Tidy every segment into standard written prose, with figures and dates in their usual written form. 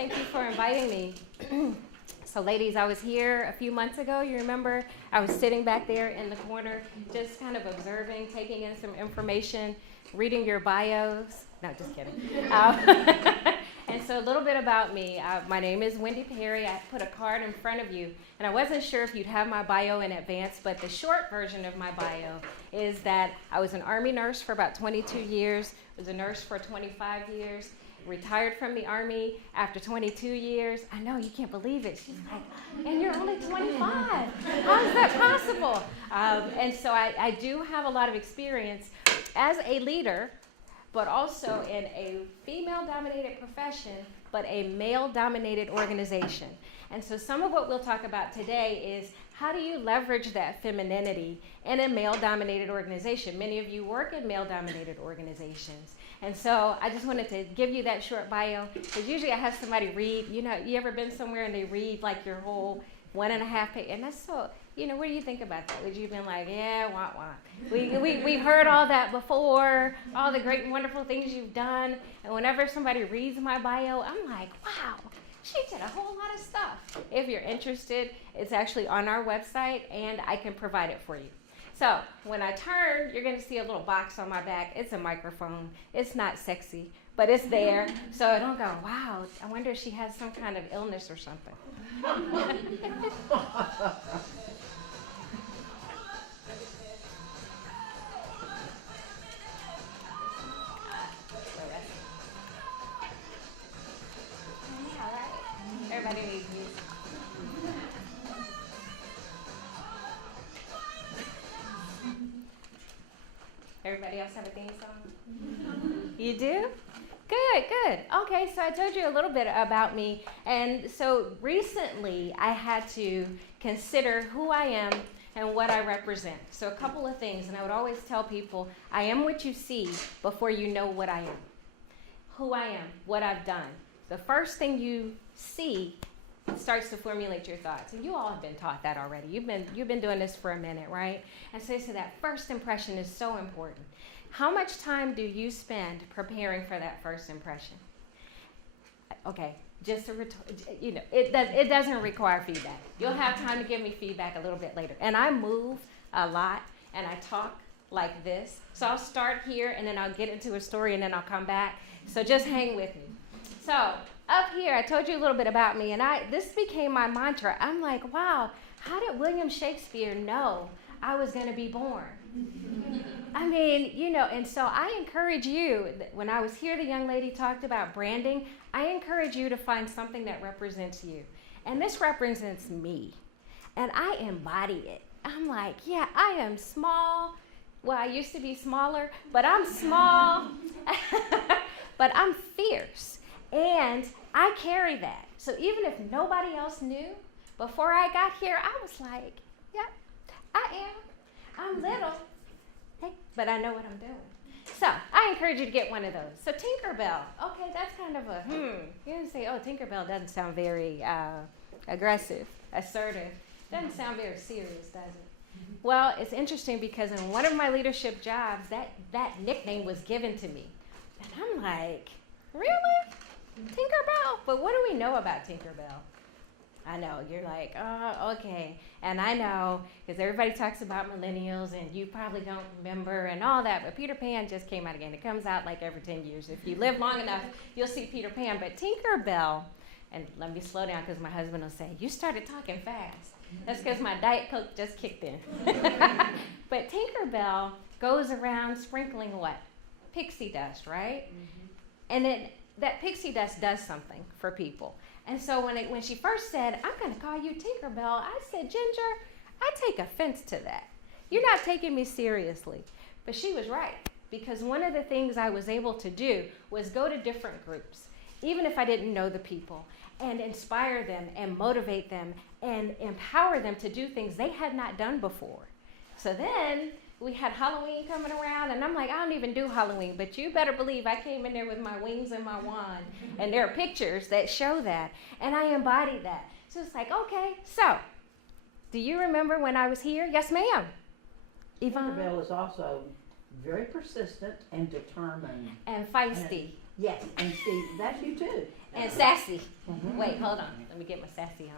Thank you for inviting me. So ladies, I was here a few months ago. You remember I was sitting back there in the corner, just kind of observing, taking in some information, reading your bios. No, just kidding. And so a little bit about me. My name is Wendy Perry. I put a card in front of you, and I wasn't sure if you'd have my bio in advance, but the short version of my bio is that I was an Army nurse for about 22 years, was a nurse for 25 years, retired from the Army after 22 years. I know, you can't believe it. She's like, and you're only 25. How is that possible? And so I do have a lot of experience as a leader, but also in a female-dominated profession, but a male-dominated organization. And so some of what we'll talk about today is how do you leverage that femininity in a male-dominated organization? Many of you work in male-dominated organizations. And so I just wanted to give you that short bio, because usually I have somebody read, you ever been somewhere and they read like your whole 1.5 page, and that's so, what do you think about that? Would you have been like, yeah, wah, wah. We've heard all that before, all the great and wonderful things you've done, and whenever somebody reads my bio, I'm like, wow, she did a whole lot of stuff. If you're interested, it's actually on our website, and I can provide it for you. So when I turn, you're going to see a little box on my back. It's a microphone. It's not sexy, but it's there. So I don't go, wow, I wonder if she has some kind of illness or something. Everybody needs music. Everybody else have a theme song? You do? Good. Okay, so I told you a little bit about me. And so recently I had to consider who I am and what I represent. So a couple of things, and I would always tell people, I am what you see before you know what I am. Who I am, what I've done. The first thing you see starts to formulate your thoughts. And you all have been taught that already. You've been doing this for a minute, right? And so that first impression is so important. How much time do you spend preparing for that first impression? Okay, just it doesn't require feedback. You'll have time to give me feedback a little bit later. And I move a lot, and I talk like this. So I'll start here, and then I'll get into a story, and then I'll come back. So just hang with me. So up here, I told you a little bit about me, and this became my mantra. I'm like, wow, how did William Shakespeare know I was going to be born? I mean, and so I encourage you, when I was here, the young lady talked about branding. I encourage you to find something that represents you. And this represents me. And I embody it. I'm like, yeah, I am small. Well, I used to be smaller, but I'm small. But I'm fierce. And I carry that. So even if nobody else knew, before I got here, I was like, yeah, I am. I'm little, but I know what I'm doing. So I encourage you to get one of those. So Tinkerbell, okay, that's kind of a, You didn't say, oh, Tinkerbell doesn't sound very aggressive, assertive. Doesn't sound very serious, does it? Well, it's interesting because in one of my leadership jobs, that nickname was given to me. And I'm like, really? Tinkerbell? But what do we know about Tinkerbell? I know, you're like, oh, okay. And I know, because everybody talks about millennials, and you probably don't remember and all that, but Peter Pan just came out again. It comes out like every 10 years. If you live long enough, you'll see Peter Pan. But Tinkerbell, and let me slow down because my husband will say, you started talking fast. That's because my Diet Coke just kicked in. But Tinkerbell goes around sprinkling what? Pixie dust, right? Mm-hmm. And then that pixie dust does something for people. And so when she first said, I'm going to call you Tinkerbell, I said, Ginger, I take offense to that. You're not taking me seriously. But she was right, because one of the things I was able to do was go to different groups, even if I didn't know the people, and inspire them and motivate them and empower them to do things they had not done before. So then we had Halloween coming around, and I'm like, I don't even do Halloween, but you better believe I came in there with my wings and my wand, and there are pictures that show that, and I embodied that. So it's like, okay, so do you remember when I was here? Yes, ma'am. Yvonne? Tinkerbell is also very persistent and determined. And feisty. Yes, and see, that's you too. and sassy. Wait, hold on. Let me get my sassy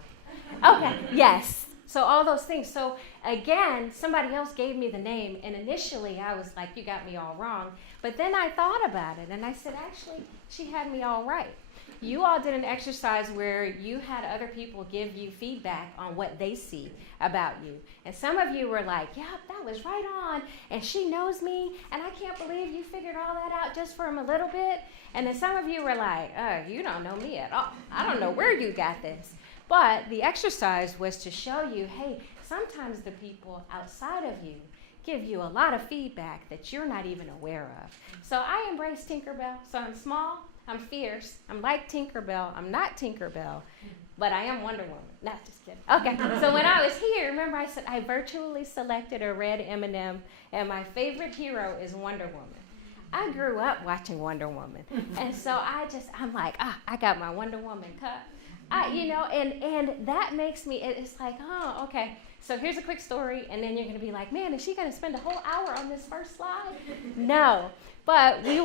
on. Okay, yes. So all those things. So again, somebody else gave me the name, and initially I was like, you got me all wrong. But then I thought about it, and I said, actually, she had me all right. You all did an exercise where you had other people give you feedback on what they see about you. And some of you were like, yeah, that was right on, and she knows me, and I can't believe you figured all that out just from a little bit. And then some of you were like, you don't know me at all. I don't know where you got this. But the exercise was to show you, hey, sometimes the people outside of you give you a lot of feedback that you're not even aware of. So I embrace Tinkerbell. So I'm small, I'm fierce, I'm like Tinkerbell, I'm not Tinkerbell, but I am Wonder Woman. No, just kidding. Okay, so when I was here, remember I said I virtually selected a red M&M, and my favorite hero is Wonder Woman. I grew up watching Wonder Woman, and so I'm like, I got my Wonder Woman cup. And that makes me, it's like, oh, okay. So here's a quick story, and then you're going to be like, man, is she going to spend a whole hour on this first slide? No. But we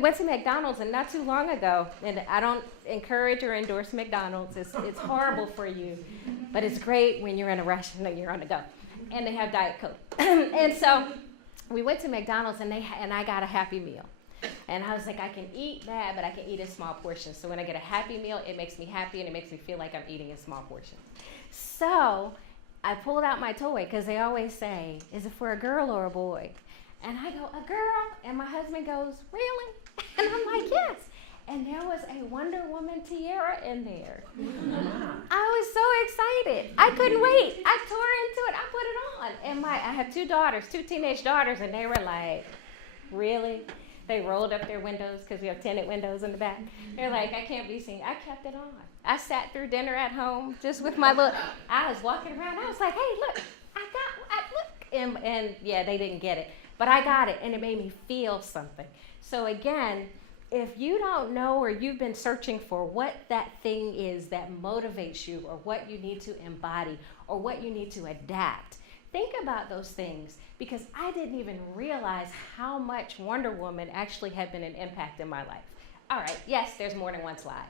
went to McDonald's, and not too long ago, and I don't encourage or endorse McDonald's. It's horrible for you, but it's great when you're in a rush and you're on the go. And they have Diet Coke. And so we went to McDonald's, and I got a Happy Meal. And I was like, I can eat that, but I can eat in small portions. So when I get a Happy Meal, it makes me happy, and it makes me feel like I'm eating in small portions. So I pulled out my toy, because they always say, is it for a girl or a boy? And I go, a girl? And my husband goes, really? And I'm like, yes. And there was a Wonder Woman tiara in there. I was so excited. I couldn't wait. I tore into it. I put it on. And I have two teenage daughters, and they were like, really? They rolled up their windows, because we have tinted windows in the back. They're like, I can't be seen. I kept it on. I sat through dinner at home just with my I was walking around. I was like, hey, look, look. And yeah, they didn't get it. But I got it, and it made me feel something. So again, if you don't know, or you've been searching for what that thing is that motivates you, or what you need to embody, or what you need to adapt, think about those things, because I didn't even realize how much Wonder Woman actually had been an impact in my life. All right, yes, there's more than one slide.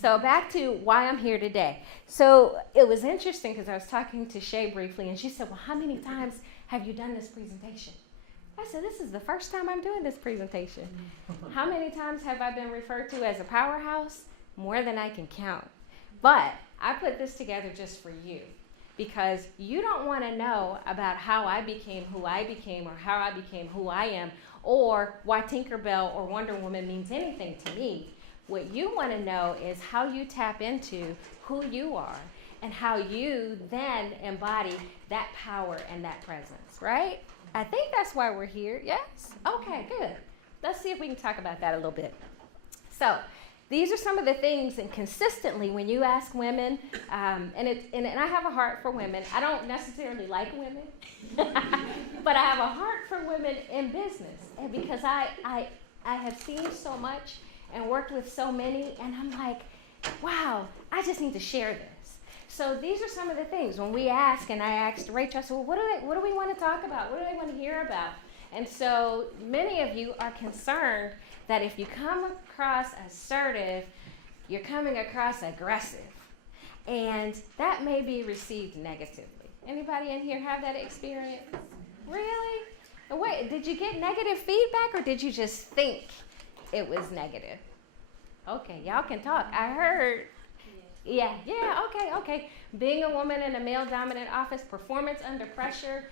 So back to why I'm here today. So it was interesting, because I was talking to Shay briefly, and she said, well, how many times have you done this presentation? I said, this is the first time I'm doing this presentation. How many times have I been referred to as a powerhouse? More than I can count. But I put this together just for you, because you don't want to know about how I became who I became, or how I became who I am, or why Tinkerbell or Wonder Woman means anything to me. What you want to know is how you tap into who you are, and how you then embody that power and that presence, right? I think that's why we're here. Yes? Okay, good. Let's see if we can talk about that a little bit. So these are some of the things, and consistently when you ask women, and I have a heart for women. I don't necessarily like women, but I have a heart for women in business, and because I have seen so much and worked with so many, and I'm like, wow, I just need to share this. So these are some of the things when we ask, and I asked Rachel, I said, well, what do we want to talk about? What do they want to hear about? And so many of you are concerned that if you come across assertive, you're coming across aggressive. And that may be received negatively. Anybody in here have that experience? Really? Wait, did you get negative feedback, or did you just think it was negative? Okay, y'all can talk. I heard. Yeah, okay. Being a woman in a male-dominant office, performance under pressure,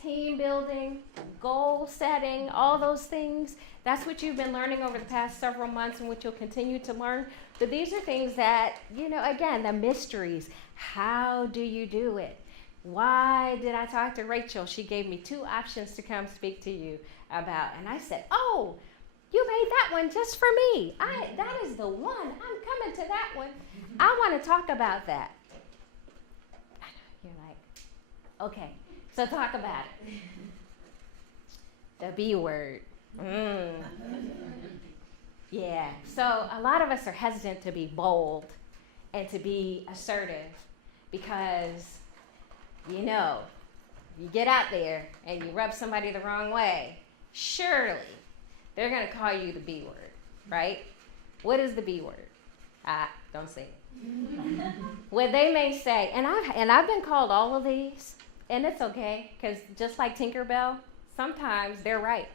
team building, goal setting, all those things. That's what you've been learning over the past several months, and what you'll continue to learn. But these are things that, again, the mysteries. How do you do it? Why did I talk to Rachel? She gave me 2 options to come speak to you about. And I said, oh, you made that one just for me. That is the one. I'm coming to that one. I want to talk about that. You're like, okay, so talk about it. The B word. Yeah, so a lot of us are hesitant to be bold and to be assertive, because, you get out there and you rub somebody the wrong way, surely they're going to call you the B word, right? What is the B word? Don't say it. What they may say, and I've been called all of these, and it's okay, because just like Tinkerbell, sometimes they're right.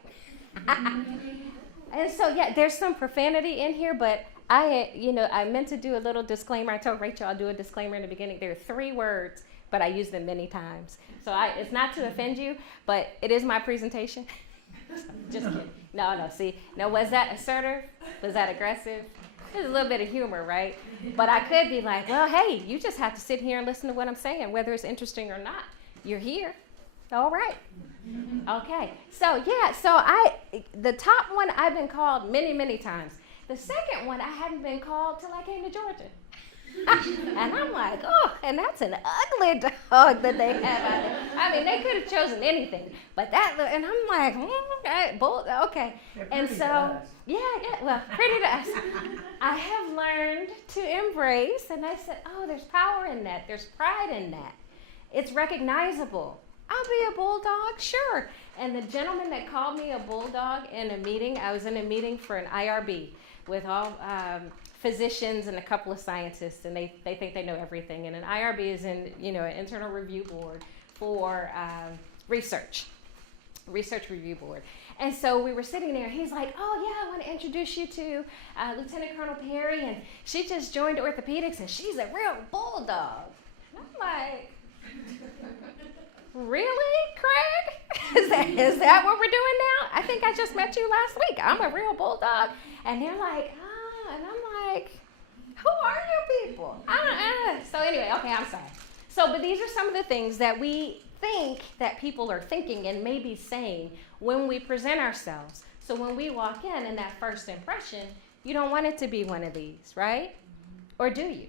And so, yeah, there's some profanity in here, but I meant to do a little disclaimer. I told Rachel I'll do a disclaimer in the beginning. There are 3 words, but I use them many times. So it's not to offend you, but it is my presentation. Just kidding. No, see. Now, was that assertive? Was that aggressive? There's a little bit of humor, right? But I could be like, well, hey, you just have to sit here and listen to what I'm saying, whether it's interesting or not. You're here. All right. Okay. So, the top one I've been called many, many times. The second one I hadn't been called till I came to Georgia. And I'm like, oh, and that's an ugly dog that they have out there. I mean, they could have chosen anything, but and I'm like, okay. And so, well, pretty to us. I have learned to embrace, and I said, oh, there's power in that. There's pride in that. It's recognizable. I'll be a bulldog, sure. And the gentleman that called me a bulldog in a meeting, I was in a meeting for an IRB with all physicians and a couple of scientists, and they think they know everything. And an IRB is an internal review board for research review board. And so we were sitting there, and he's like, oh yeah, I want to introduce you to Lieutenant Colonel Perry, and she just joined orthopedics, and she's a real bulldog. And I'm like, really, Craig? Is that what we're doing now? I think I just met you last week. I'm a real bulldog. And they're like, and I'm like, who are you people? So anyway, okay, I'm sorry. So, but these are some of the things that we think that people are thinking and maybe saying when we present ourselves. So when we walk in that first impression, you don't want it to be one of these, right? Or do you?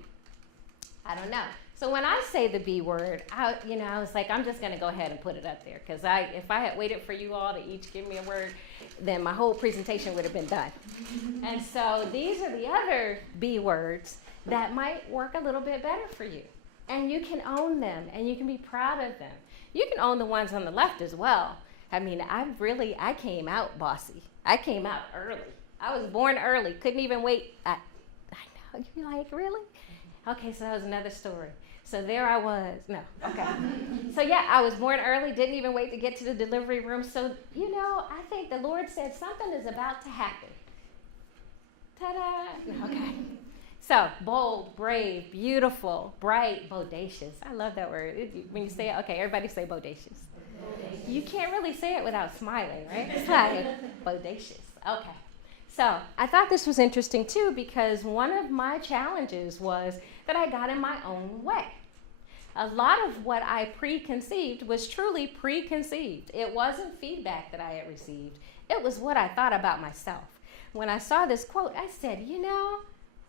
I don't know. So when I say the B word, I was like, I'm just going to go ahead and put it up there, because if I had waited for you all to each give me a word, then my whole presentation would have been done. And so these are the other B words that might work a little bit better for you. And you can own them, and you can be proud of them. You can own the ones on the left as well. I mean, I came out bossy. I came out early. I was born early, couldn't even wait. I know, you're like, really? Okay, so that was another story. So there I was. No, okay. So yeah, I was born early, didn't even wait to get to the delivery room. So, I think the Lord said something is about to happen. Ta-da! No, okay. So, bold, brave, beautiful, bright, bodacious. I love that word. When you say it, okay, everybody say bodacious. You can't really say it without smiling, right? It's like bodacious. Okay. So I thought this was interesting too, because one of my challenges was that I got in my own way. A lot of what I preconceived was truly preconceived. It wasn't feedback that I had received. It was what I thought about myself. When I saw this quote, I said,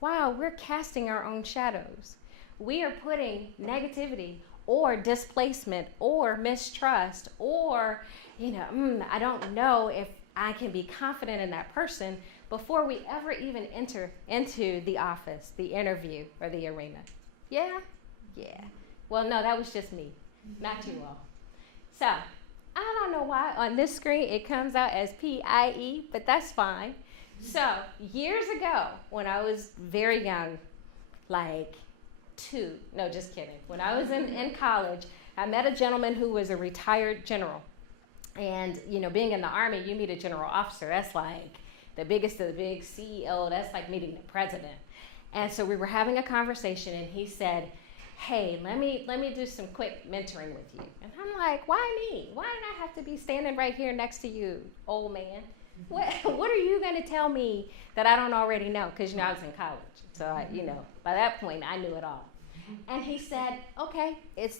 wow, we're casting our own shadows. We are putting negativity or displacement or mistrust or, I don't know if I can be confident in that person before we ever even enter into the office, the interview, or the arena. Yeah. Well, no, that was just me, not you all. So, I don't know why on this screen it comes out as PIE, but that's fine. So, years ago, when I was very young, like 2, no, just kidding. When I was in college, I met a gentleman who was a retired general. And, being in the Army, you meet a general officer. That's like the biggest of the big CEO. That's like meeting the president. And so we were having a conversation, and he said, hey, let me do some quick mentoring with you. And I'm like, why me? Why did I have to be standing right here next to you, old man? What are you going to tell me that I don't already know? Because, I was in college. So, by that point, I knew it all. And he said, okay, it's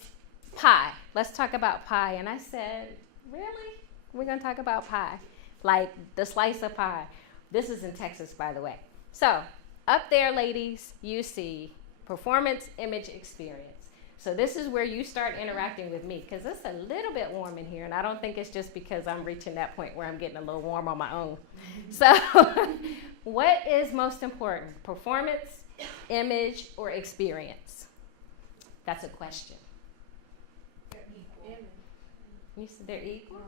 pie. Let's talk about pie. And I said, really? We're going to talk about pie? Like the slice of pie. This is in Texas, by the way. So, up there, ladies, you see performance, image, experience. So this is where you start interacting with me, because it's a little bit warm in here, and I don't think it's just because I'm reaching that point where I'm getting a little warm on my own. So what is most important, performance, image, or experience? That's a question. They're equal. You said they're equal?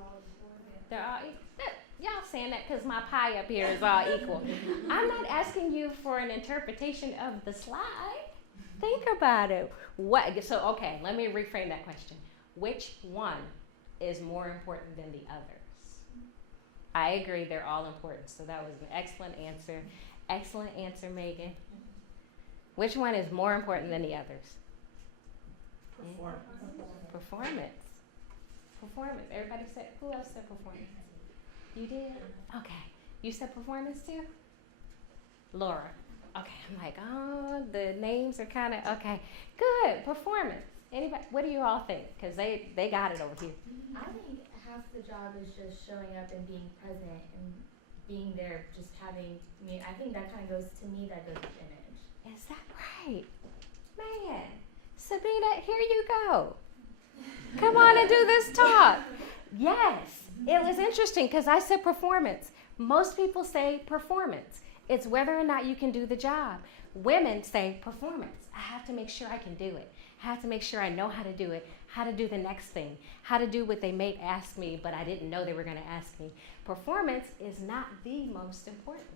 They're all equal. Y'all saying that because my pie up here is all equal. I'm not asking you for an interpretation of the slide. Think about it. Okay, let me reframe that question. Which one is more important than the others? I agree, they're all important. So that was an excellent answer. Excellent answer, Megan. Which one is more important than the others? Performance. Everybody said, who else said performance? You did? Okay. You said performance too? Laura. Okay. I'm like, oh, the names are kind of, okay. Good. Performance. Anybody? What do you all think? Because they got it over here. I think half the job is just showing up and being present and being there, just having me. I think that kind of goes to me, that goes with image. Is that right? Man. Sabina, here you go. Come on and do this talk. Yes. It was interesting because I said performance. Most people say performance. It's whether or not you can do the job. Women say performance. I have to make sure I can do it. I have to make sure I know how to do it, how to do the next thing, how to do what they may ask me, but I didn't know they were going to ask me. Performance is not the most important.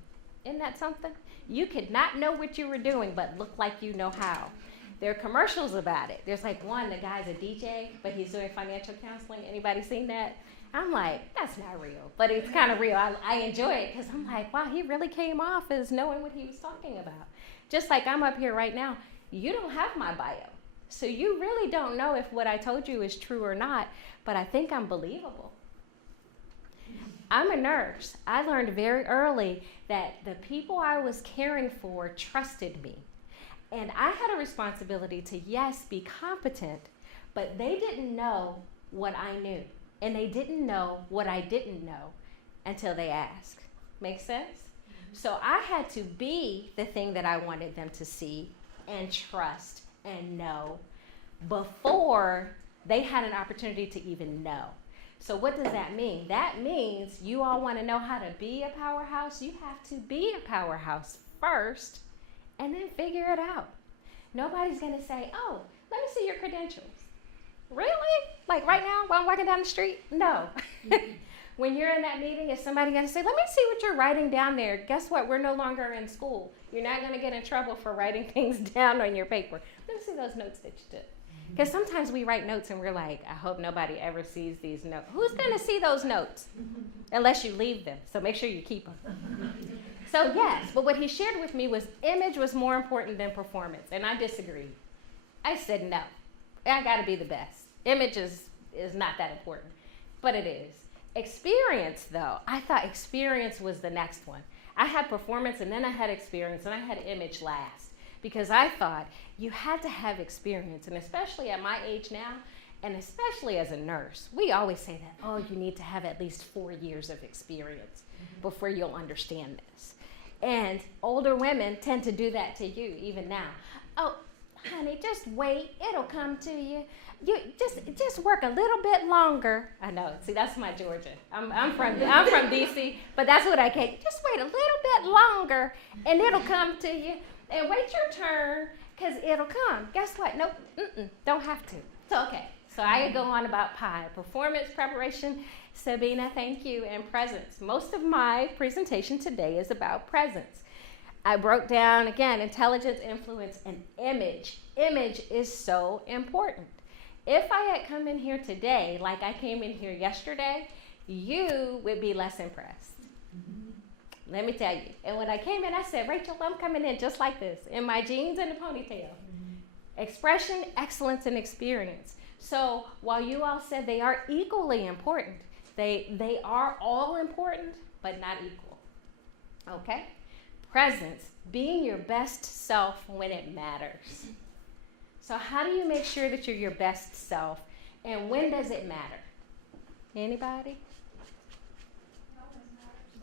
Isn't that something? You could not know what you were doing, but look like you know how. There are commercials about it. There's like one, the guy's a DJ, but he's doing financial counseling. Anybody seen that? I'm like, that's not real, but it's kind of real. I enjoy it because I'm like, wow, he really came off as knowing what he was talking about. Just like I'm up here right now, you don't have my bio. So you really don't know if what I told you is true or not, but I think I'm believable. I'm a nurse. I learned very early that the people I was caring for trusted me. And I had a responsibility to, yes, be competent, but they didn't know what I knew. And they didn't know what I didn't know until they asked. Make sense? So I had to be the thing that I wanted them to see and trust and know before they had an opportunity to even know. So what does that mean? That means you all want to know how to be a powerhouse. You have to be a powerhouse first and then figure it out. Nobody's going to say, oh, let me see your credentials. Really? Like right now while I'm walking down the street? No. When you're in that meeting, is somebody going to say, let me see what you're writing down there? Guess what? We're no longer in school. You're not going to get in trouble for writing things down on your paper. Let me see those notes that you took. Because sometimes we write notes and we're like, I hope nobody ever sees these notes. Who's going to see those notes? Unless you leave them. So make sure you keep them. So yes, but what he shared with me was image was more important than performance. And I disagreed. I said no. I got to be the best. Image is not that important. But it is. Experience, though, I thought experience was the next one. I had performance, and then I had experience, and I had image last. Because I thought you had to have experience, and especially at my age now, and especially as a nurse, we always say that, oh, you need to have at least 4 years of experience before you'll understand this. And older women tend to do that to you even now. Oh, honey, just wait. It'll come to you. You just work a little bit longer. I know. See, that's my Georgia. I'm from DC, but that's what I get. Just wait a little bit longer, and it'll come to you. And wait your turn, because it'll come. Guess what? Nope. Don't have to. So, okay. So I go on about pie. Performance, preparation. Sabina, thank you. And presence. Most of my presentation today is about presence. I broke down, again, intelligence, influence, and image. Image is so important. If I had come in here today like I came in here yesterday, you would be less impressed. Let me tell you. And when I came in, I said, Rachel, I'm coming in just like this, in my jeans and a ponytail. Expression, excellence, and experience. So while you all said they are equally important, they are all important, but not equal. Okay? Presence, being your best self when it matters. So how do you make sure that you're your best self, and when does it matter? Anybody?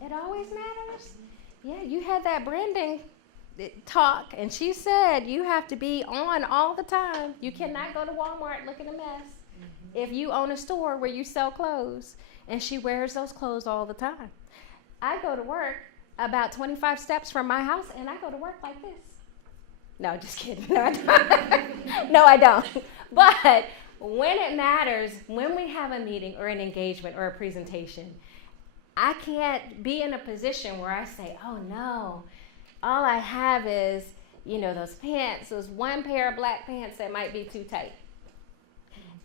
It always matters? Yeah, you had that branding talk, and she said you have to be on all the time. You cannot go to Walmart looking a mess if you own a store where you sell clothes, and she wears those clothes all the time. I go to work about 25 steps from my house, and I go to work like this. No, just kidding. No, I don't. No, I don't. But when it matters, when we have a meeting or an engagement or a presentation, I can't be in a position where I say, oh no, all I have is, those pants, those one pair of black pants that might be too tight.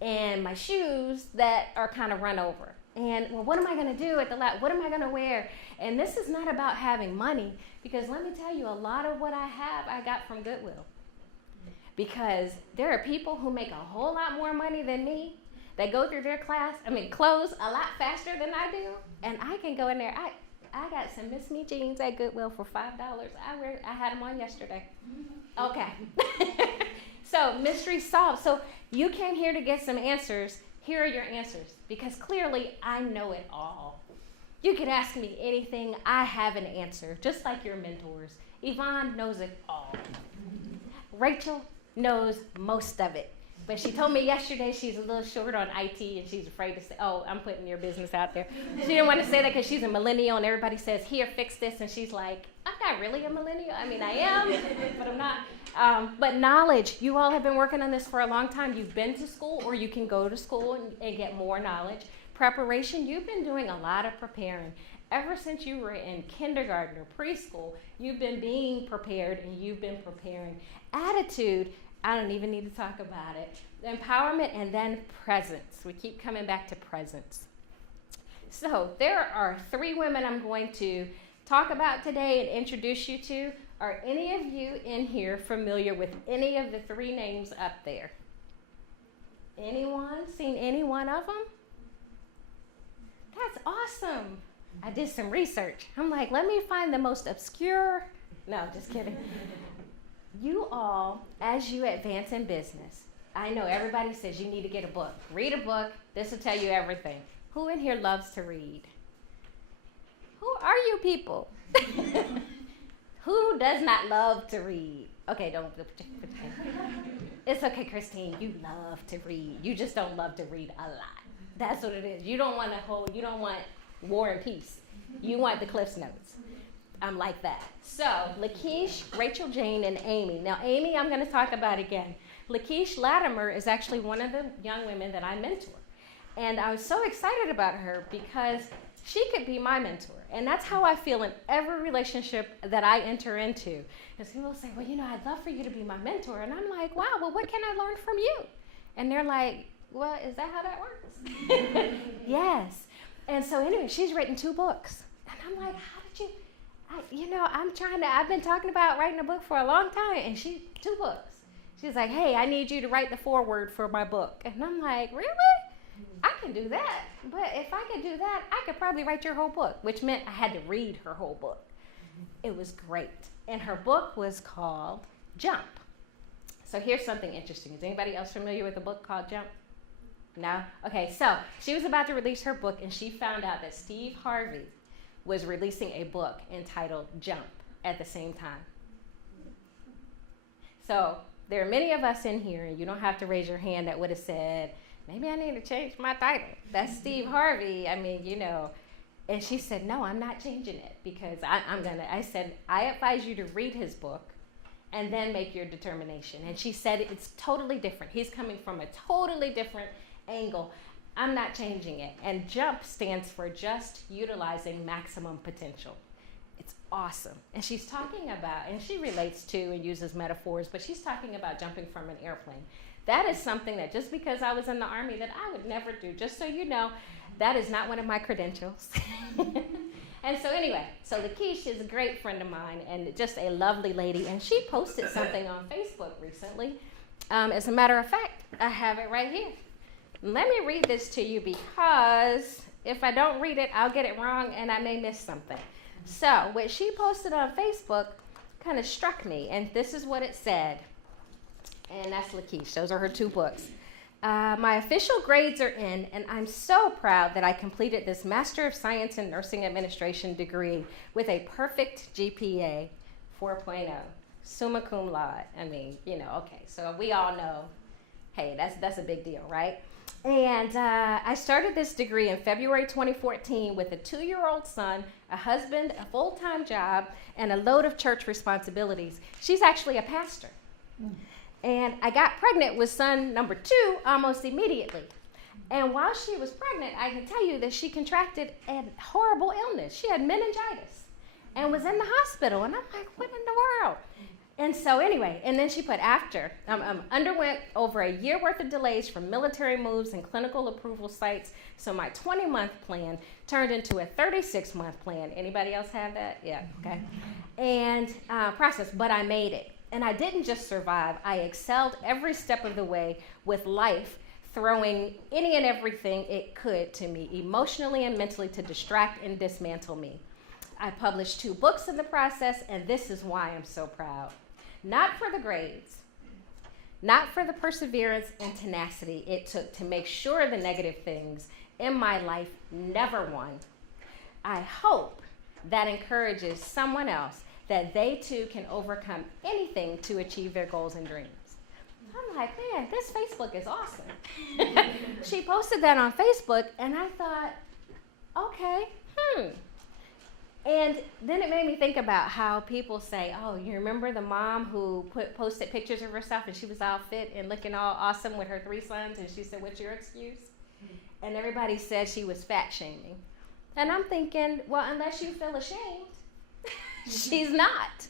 And my shoes that are kind of run over. And, well, what am I going to do at the lab? What am I going to wear? And this is not about having money, because let me tell you, a lot of what I have, I got from Goodwill. Because there are people who make a whole lot more money than me that go through their clothes a lot faster than I do. And I can go in there. I got some Miss Me jeans at Goodwill for $5. I had them on yesterday. Okay. So mystery solved. So you came here to get some answers. Here are your answers, because clearly I know it all. You could ask me anything. I have an answer, just like your mentors. Yvonne knows it all. Rachel knows most of it. But she told me yesterday she's a little short on IT and she's afraid to say, oh, I'm putting your business out there. She didn't want to say that because she's a millennial and everybody says, here, fix this. And she's like, I'm not really a millennial. I mean, I am, but I'm not. But knowledge, you all have been working on this for a long time. You've been to school, or you can go to school and get more knowledge. Preparation, you've been doing a lot of preparing. Ever since you were in kindergarten or preschool, you've been being prepared and you've been preparing. Attitude, I don't even need to talk about it. Empowerment, and then presence. We keep coming back to presence. So there are 3 women I'm going to talk about today and introduce you to. Are any of you in here familiar with any of the 3 names up there? Anyone seen any one of them? That's awesome. I did some research. I'm like, let me find the most obscure. No, just kidding. You all, as you advance in business, I know everybody says you need to get a book. Read a book. This will tell you everything. Who in here loves to read? Who are you people? Who does not love to read? Okay, don't. It's okay, Christine. You love to read. You just don't love to read a lot. That's what it is. You don't want War and Peace. You want the Cliff's Notes. I'm like that. So, Lakeisha, Rachel Jane, and Amy. Now, Amy, I'm going to talk about again. Lakeisha Latimer is actually one of the young women that I mentor. And I was so excited about her because she could be my mentor. And that's how I feel in every relationship that I enter into. Because people say, well, I'd love for you to be my mentor. And I'm like, wow, well, what can I learn from you? And they're like, well, is that how that works? Yes. And so anyway, she's written 2 books. And I'm like, how did you... I've been talking about writing a book for a long time, and 2 books. She's like, hey, I need you to write the foreword for my book. And I'm like, really? I can do that. But if I could do that, I could probably write your whole book, which meant I had to read her whole book. It was great. And her book was called Jump. So here's something interesting. Is anybody else familiar with a book called Jump? No? Okay, so she was about to release her book, and she found out that Steve Harvey was releasing a book entitled Jump at the same time. So there are many of us in here, and you don't have to raise your hand, that would have said, maybe I need to change my title. That's Steve Harvey. And she said, no, I'm not changing it, because I said, I advise you to read his book and then make your determination. And she said, it's totally different. He's coming from a totally different angle. I'm not changing it. And JUMP stands for Just Utilizing Maximum Potential. It's awesome. And she's talking about, and she relates to and uses metaphors, but she's talking about jumping from an airplane. That is something that just because I was in the Army that I would never do. Just so you know, that is not one of my credentials. And so anyway, so Lakeisha is a great friend of mine and just a lovely lady. And she posted something on Facebook recently. As a matter of fact, I have it right here. Let me read this to you, because if I don't read it, I'll get it wrong and I may miss something. So what she posted on Facebook kind of struck me, and this is what it said. And that's Lakeisha. Those are her 2 books. My official grades are in, and I'm so proud that I completed this Master of Science in Nursing Administration degree with a perfect GPA, 4.0, summa cum laude. Okay, so we all know, hey, that's a big deal, right? And I started this degree in February 2014 with a 2-year-old son, a husband, a full-time job, and a load of church responsibilities. She's actually a pastor. And I got pregnant with son number 2 almost immediately. And while she was pregnant, I can tell you that she contracted a horrible illness. She had meningitis and was in the hospital. And I'm like, what in the world? And so anyway, and then she put underwent over a year worth of delays from military moves and clinical approval sites. So my 20-month plan turned into a 36-month plan. Anybody else have that? Yeah, okay. And process, but I made it. And I didn't just survive. I excelled every step of the way with life, throwing any and everything it could to me, emotionally and mentally, to distract and dismantle me. I published 2 books in the process, and this is why I'm so proud. Not for the grades, not for the perseverance and tenacity it took to make sure the negative things in my life never won. I hope that encourages someone else that they too can overcome anything to achieve their goals and dreams. I'm like, man, this Facebook is awesome. She posted that on Facebook, and I thought, okay, And then it made me think about how people say, oh, you remember the mom who posted pictures of herself and she was all fit and looking all awesome with her 3 sons, and she said, what's your excuse? And everybody said she was fat shaming. And I'm thinking, well, unless you feel ashamed, she's not.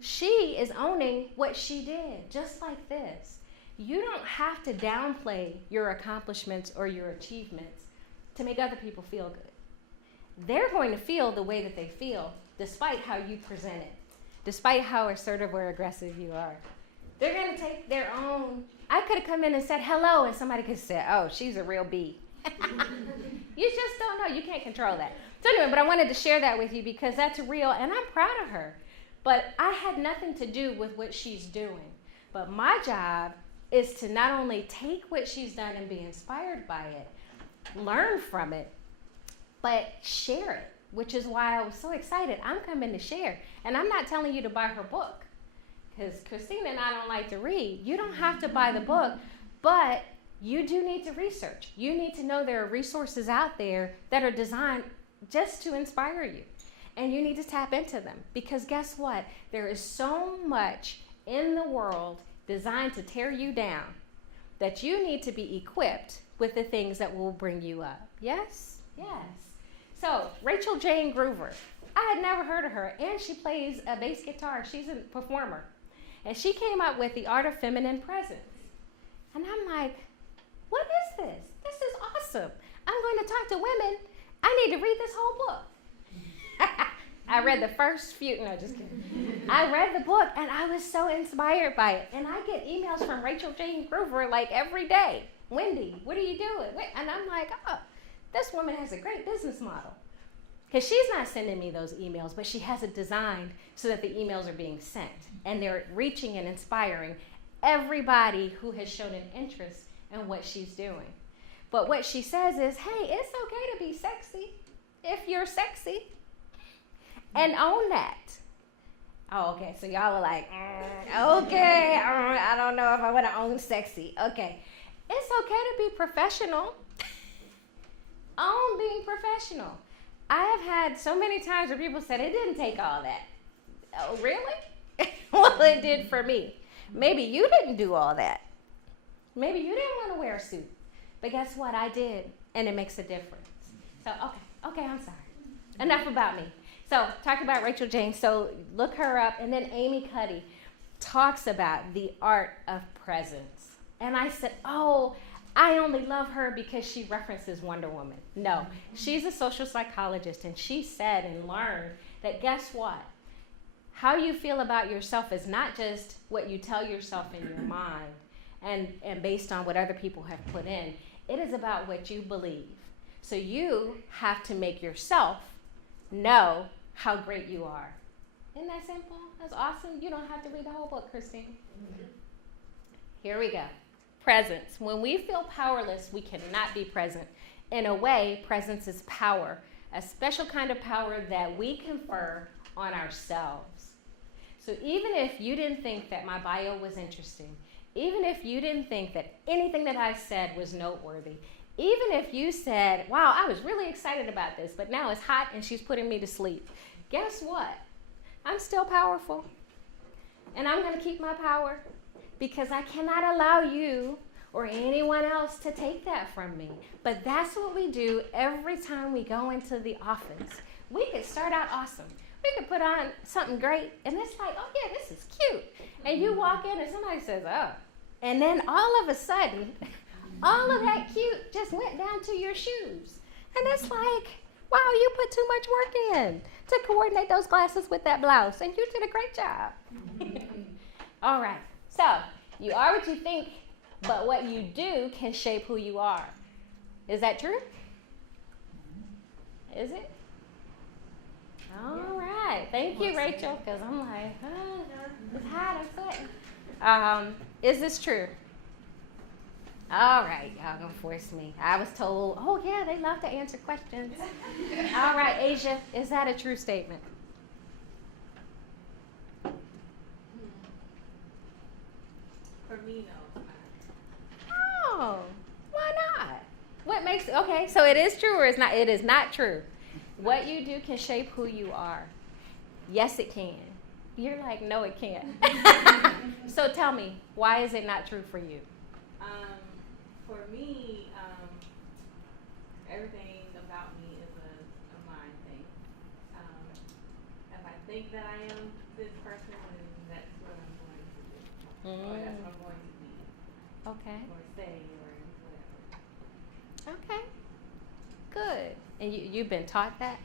She is owning what she did, just like this. You don't have to downplay your accomplishments or your achievements to make other people feel good. They're going to feel the way that they feel, despite how you present it, despite how assertive or aggressive you are. They're going to take their own. I could have come in and said hello, and somebody could have said, oh, she's a real bee. You just don't know. You can't control that. So anyway, but I wanted to share that with you because that's real, and I'm proud of her. But I had nothing to do with what she's doing. But my job is to not only take what she's done and be inspired by it, learn from it, but share it, which is why I was so excited. I'm coming to share. And I'm not telling you to buy her book, because Christina and I don't like to read. You don't have to buy the book, but you do need to research. You need to know there are resources out there that are designed just to inspire you. And you need to tap into them, because guess what? There is so much in the world designed to tear you down that you need to be equipped with the things that will bring you up. Yes? Yes. So, Rachel Jane Groover. I had never heard of her, and she plays a bass guitar. She's a performer. And she came up with the art of feminine presence. And I'm like, what is this? This is awesome. I'm going to talk to women. I need to read this whole book. I read the first few, no, just kidding. I read the book, and I was so inspired by it. And I get emails from Rachel Jane Groover like every day. Wendy, what are you doing? And I'm like, oh, this woman has a great business model. Because she's not sending me those emails, but she has it designed so that the emails are being sent. And they're reaching and inspiring everybody who has shown an interest in what she's doing. But what she says is, hey, it's okay to be sexy if you're sexy. And own that. Oh, okay, so y'all are like, okay, I don't know if I want to own sexy. Okay, it's okay to be professional. Own being professional. I have had so many times where people said, it didn't take all that. Oh, really? Well, it did for me. Maybe you didn't do all that. Maybe you didn't want to wear a suit. But guess what? I did, and it makes a difference. So, okay, I'm sorry. Enough about me. So, talk about Rachel Jane. So, look her up. And then Amy Cuddy talks about the art of presence. And I said, oh, I only love her because she references Wonder Woman. No, she's a social psychologist, and she said and learned that guess what? How you feel about yourself is not just what you tell yourself in your mind and based on what other people have put in. It is about what you believe. So you have to make yourself know how great you are. Isn't that simple? That's awesome. You don't have to read the whole book, Christine. Here we go. Presence. When we feel powerless, we cannot be present. In a way, presence is power, a special kind of power that we confer on ourselves. So even if you didn't think that my bio was interesting, even if you didn't think that anything that I said was noteworthy, even if you said, wow, I was really excited about this, but now it's hot and she's putting me to sleep, guess what? I'm still powerful. And I'm going to keep my power. Because I cannot allow you or anyone else to take that from me. But that's what we do every time we go into the office. We could start out awesome. We could put on something great, and it's like, oh yeah, this is cute. And you walk in and somebody says, oh. And then all of a sudden, all of that cute just went down to your shoes. And it's like, wow, you put too much work in to coordinate those glasses with that blouse, and you did a great job. All right, so you are what you think, but what you do can shape who you are. Is that true? Is it? All right, thank you, Rachel, because I'm like, it's hot, I'm sweating. Is this true? All right, y'all gonna force me. I was told, oh yeah, they love to answer questions. All right, Asia, is that a true statement? For me, no, it's not. Oh, why not? What makes, okay, so it is true or it's not? It is not true. What you do can shape who you are. Yes, it can. You're like, no, it can't. So tell me, why is it not true for you? For me, everything about me is a mind thing. If I think that I am this person, then that's what I'm going to do. Or that's what I'm going to be. Okay. Or say, or whatever. Okay. Good. And you've been taught that?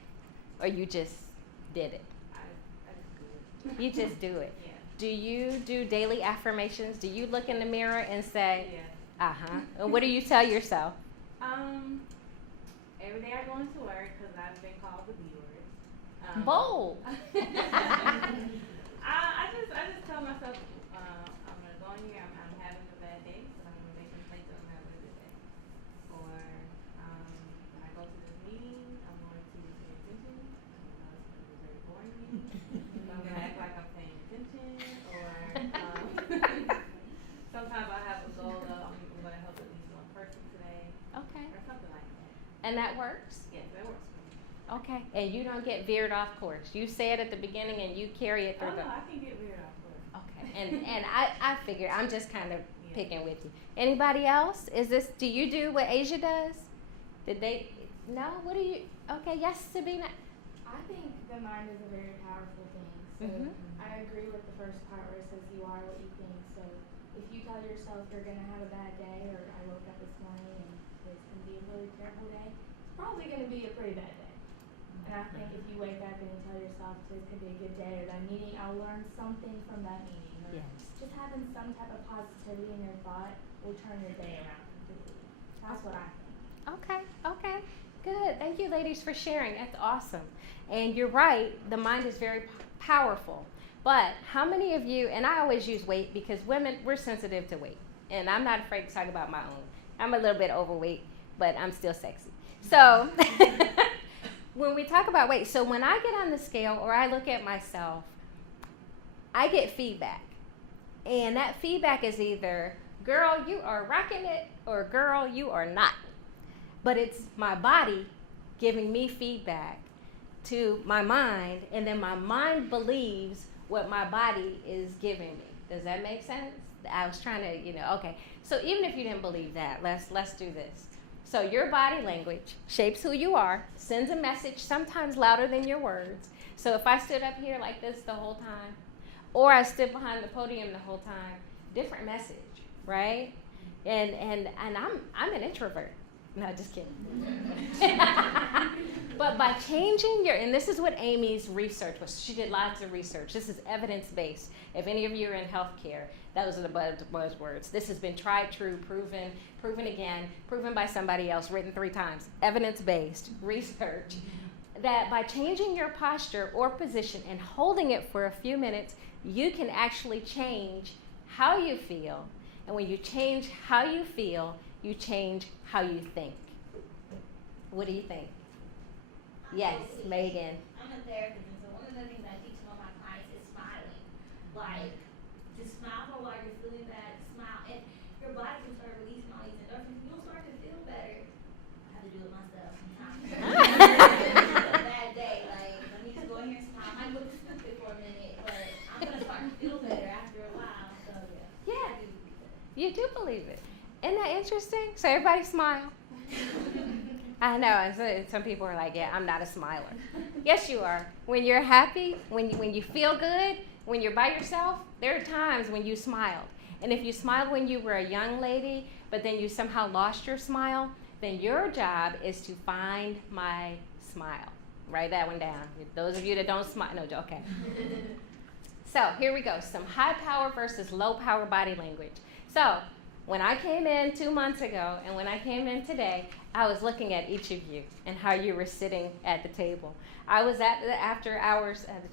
Or you just did it? I just do it. You just do it. Yeah. Do you do daily affirmations? Do you look in the mirror and say, Yeah. And what do you tell yourself? Every day I go into work because I've been called the B word. Bold. I just tell myself I'm gonna go in here. I'm having a bad day, so I'm gonna make mistakes. I'm having a good day. Or when I go to this meeting, I'm going to pay attention. I know it's gonna be a very boring meeting, so I'm gonna act like I'm paying attention. Or sometimes I have a goal of I'm gonna help at least one person today, Okay. or something like that. And that works? Yes, that works for me. Okay. And you don't get veered off course. You say it at the beginning and you carry it Oh through no, I can get weird off course. Okay. And I figure I'm just kind of picking with you. Anybody else? Do you do what Asia does? No? What do you, okay, yes, Sabina. I think the mind is a very powerful thing. So I agree with the first part where it says you are what you think. So if you tell yourself you're going to have a bad day, or I woke up this morning and it's going to be a really terrible day, it's probably going to be a pretty bad day. And I think if you wake up and you tell yourself today's going to be a good day, or that meeting, I'll learn something from that meeting, or just having some type of positivity in your thought will turn your day around completely. That's what I think. Okay. Good. Thank you, ladies, for sharing. That's awesome. And you're right, the mind is very powerful. But how many of you, and I always use weight because women, we're sensitive to weight. And I'm not afraid to talk about my own. I'm a little bit overweight, but I'm still sexy. So when we talk about weight, so when I get on the scale or I look at myself, I get feedback. And that feedback is either, girl, you are rocking it, or girl, you are not. But it's my body giving me feedback to my mind, and then my mind believes what my body is giving me. Does that make sense? I was trying to, okay. So even if you didn't believe that, let's do this. So your body language shapes who you are, sends a message sometimes louder than your words. So if I stood up here like this the whole time, or I stood behind the podium the whole time, different message, right? And I'm an introvert. No, just kidding. But by changing and this is what Amy's research was. She did lots of research. This is evidence-based. If any of you are in healthcare, those are the buzzwords. This has been tried, true, proven again, proven by somebody else, written 3 times. Evidence-based research. That by changing your posture or position and holding it for a few minutes, you can actually change how you feel. And when you change how you feel, you change how you think. What do you think? Yes, Megan. I'm a therapist, and so one of the things I teach some of my clients is smiling. Like, just smile for a while you're feeling bad, smile, and your body can start releasing all these endorphins. You'll start to feel better. I have to do it myself sometimes. It's a bad day, like, let me just go in here and smile. I might look stupid for a minute, but I'm going to start to feel better after a while, so yeah. Yeah, you do believe it. Isn't that interesting? So everybody smile. I know, and some people are like, yeah, I'm not a smiler. Yes, you are. When you're happy, when you feel good, when you're by yourself, there are times when you smiled. And if you smiled when you were a young lady, but then you somehow lost your smile, then your job is to find my smile. Write that one down. Those of you that don't smile, no, okay. So here we go, some high power versus low power body language. So when I came in 2 months ago and when I came in today, I was looking at each of you and how you were sitting at the table. I was at the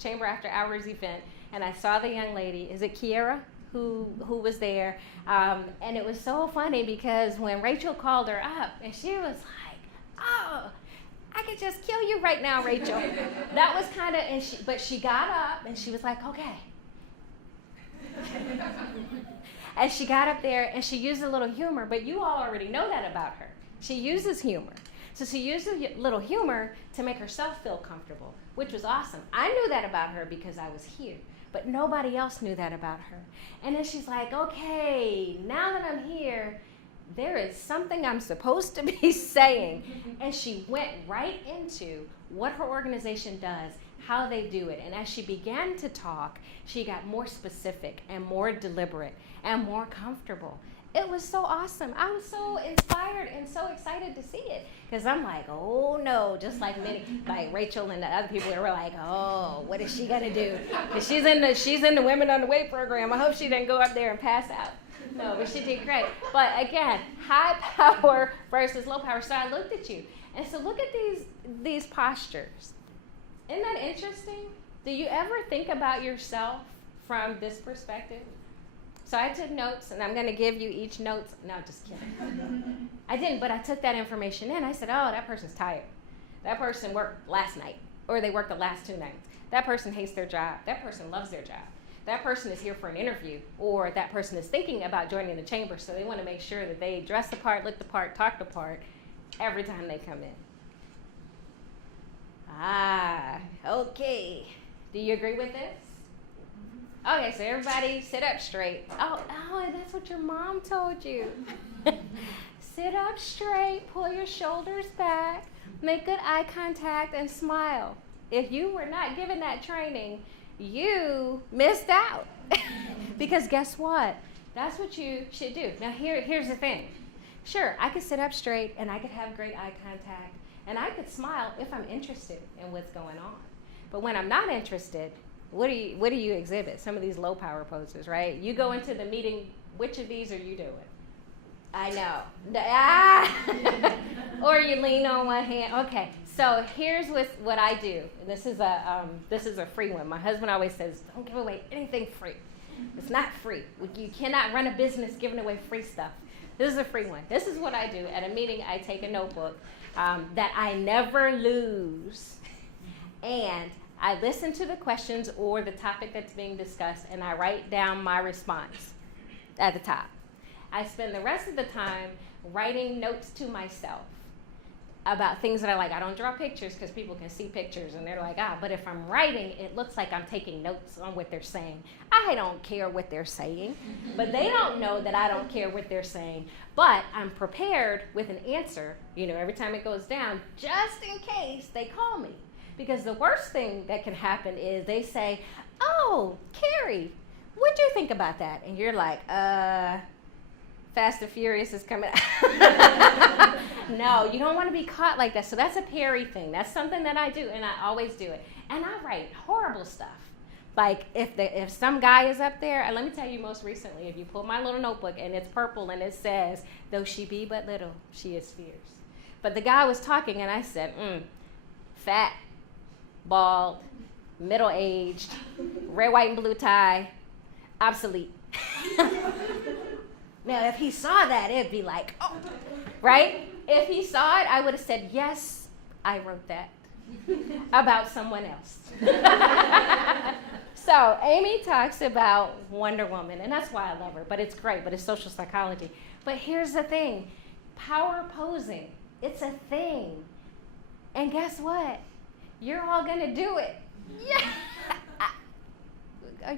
Chamber After Hours event, and I saw the young lady, is it Kiera, who was there, and it was so funny because when Rachel called her up, and she was like, oh, I could just kill you right now, Rachel. That was kind of, but she got up and she was like, okay. And she got up there and she used a little humor, but you all already know that about her. She uses humor. So she used a little humor to make herself feel comfortable, which was awesome. I knew that about her because I was here, but nobody else knew that about her. And then she's like, okay, now that I'm here, there is something I'm supposed to be saying. And she went right into what her organization does, how they do it. And as she began to talk, she got more specific and more deliberate and more comfortable. It was so awesome. I was so inspired and so excited to see it. Because I'm like, oh no, just like Rachel and the other people were like, oh, what is she gonna do? She's in the Women on the Way program. I hope she didn't go up there and pass out. No, but she did great. But again, high power versus low power. So I looked at you. And so look at these postures. Isn't that interesting? Do you ever think about yourself from this perspective? So I took notes, and I'm going to give you each notes. No, just kidding. I didn't, but I took that information in. I said, oh, that person's tired. That person worked last night, or they worked the last 2 nights. That person hates their job. That person loves their job. That person is here for an interview, or that person is thinking about joining the chamber, so they want to make sure that they dress the part, look the part, talk the part every time they come in. Okay. Do you agree with this? Okay, so everybody sit up straight. Oh, that's what your mom told you. Sit up straight, pull your shoulders back, make good eye contact, and smile. If you were not given that training, you missed out. Because guess what? That's what you should do. Now here's the thing. Sure, I could sit up straight and I could have great eye contact and I could smile if I'm interested in what's going on. But when I'm not interested, what do you exhibit? Some of these low power poses, right? You go into the meeting, which of these are you doing? I know. Or you lean on one hand. Okay, so here's what I do. This is a free one. My husband always says, don't give away anything free. It's not free. You cannot run a business giving away free stuff. This is a free one. This is what I do. At a meeting, I take a notebook that I never lose. And I listen to the questions or the topic that's being discussed, and I write down my response at the top. I spend the rest of the time writing notes to myself about things that I like. I don't draw pictures because people can see pictures, and they're like, but if I'm writing, it looks like I'm taking notes on what they're saying. I don't care what they're saying, but they don't know that I don't care what they're saying. But I'm prepared with an answer, every time it goes down, just in case they call me. Because the worst thing that can happen is they say, oh, Carrie, what'd you think about that? And you're like, Fast and Furious is coming out. No, you don't want to be caught like that. So that's a Perry thing. That's something that I do, and I always do it. And I write horrible stuff. Like if some guy is up there, and let me tell you most recently, if you pull my little notebook and it's purple and it says, though she be but little, she is fierce. But the guy was talking and I said, fat, bald, middle-aged, red, white, and blue tie, obsolete. Now, if he saw that, it'd be like, oh, right? If he saw it, I would have said, yes, I wrote that about someone else. So Amy talks about Wonder Woman, and that's why I love her, but it's great, but it's social psychology. But here's the thing, power posing, it's a thing. And guess what? You're all gonna do it. Yeah.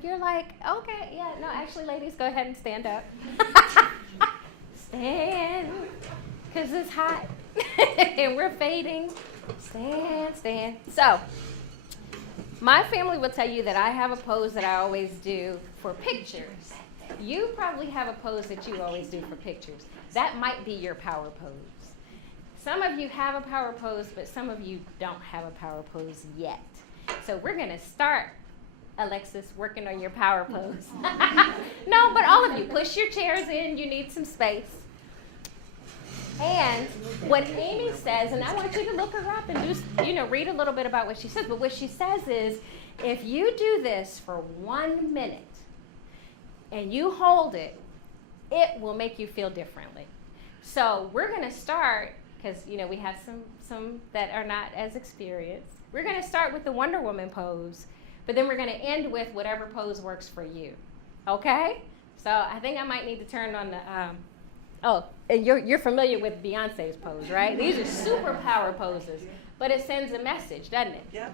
You're like, okay, yeah, no, actually, ladies, go ahead and stand up. Stand, because it's hot and we're fading. Stand, stand. So, my family will tell you that I have a pose that I always do for pictures. You probably have a pose that you always do for pictures. That might be your power pose. Some of you have a power pose, but some of you don't have a power pose yet. So we're going to start, Alexis, working on your power pose. No, but all of you, push your chairs in. You need some space. And what Amy says, and I want you to look her up and just, read a little bit about what she says, but what she says is, if you do this for 1 minute and you hold it, it will make you feel differently. So we're going to start, because, we have some that are not as experienced. We're going to start with the Wonder Woman pose, but then we're going to end with whatever pose works for you. Okay? So I think I might need to turn on the, and you're familiar with Beyonce's pose, right? These are super power poses, but it sends a message, doesn't it? Yeah.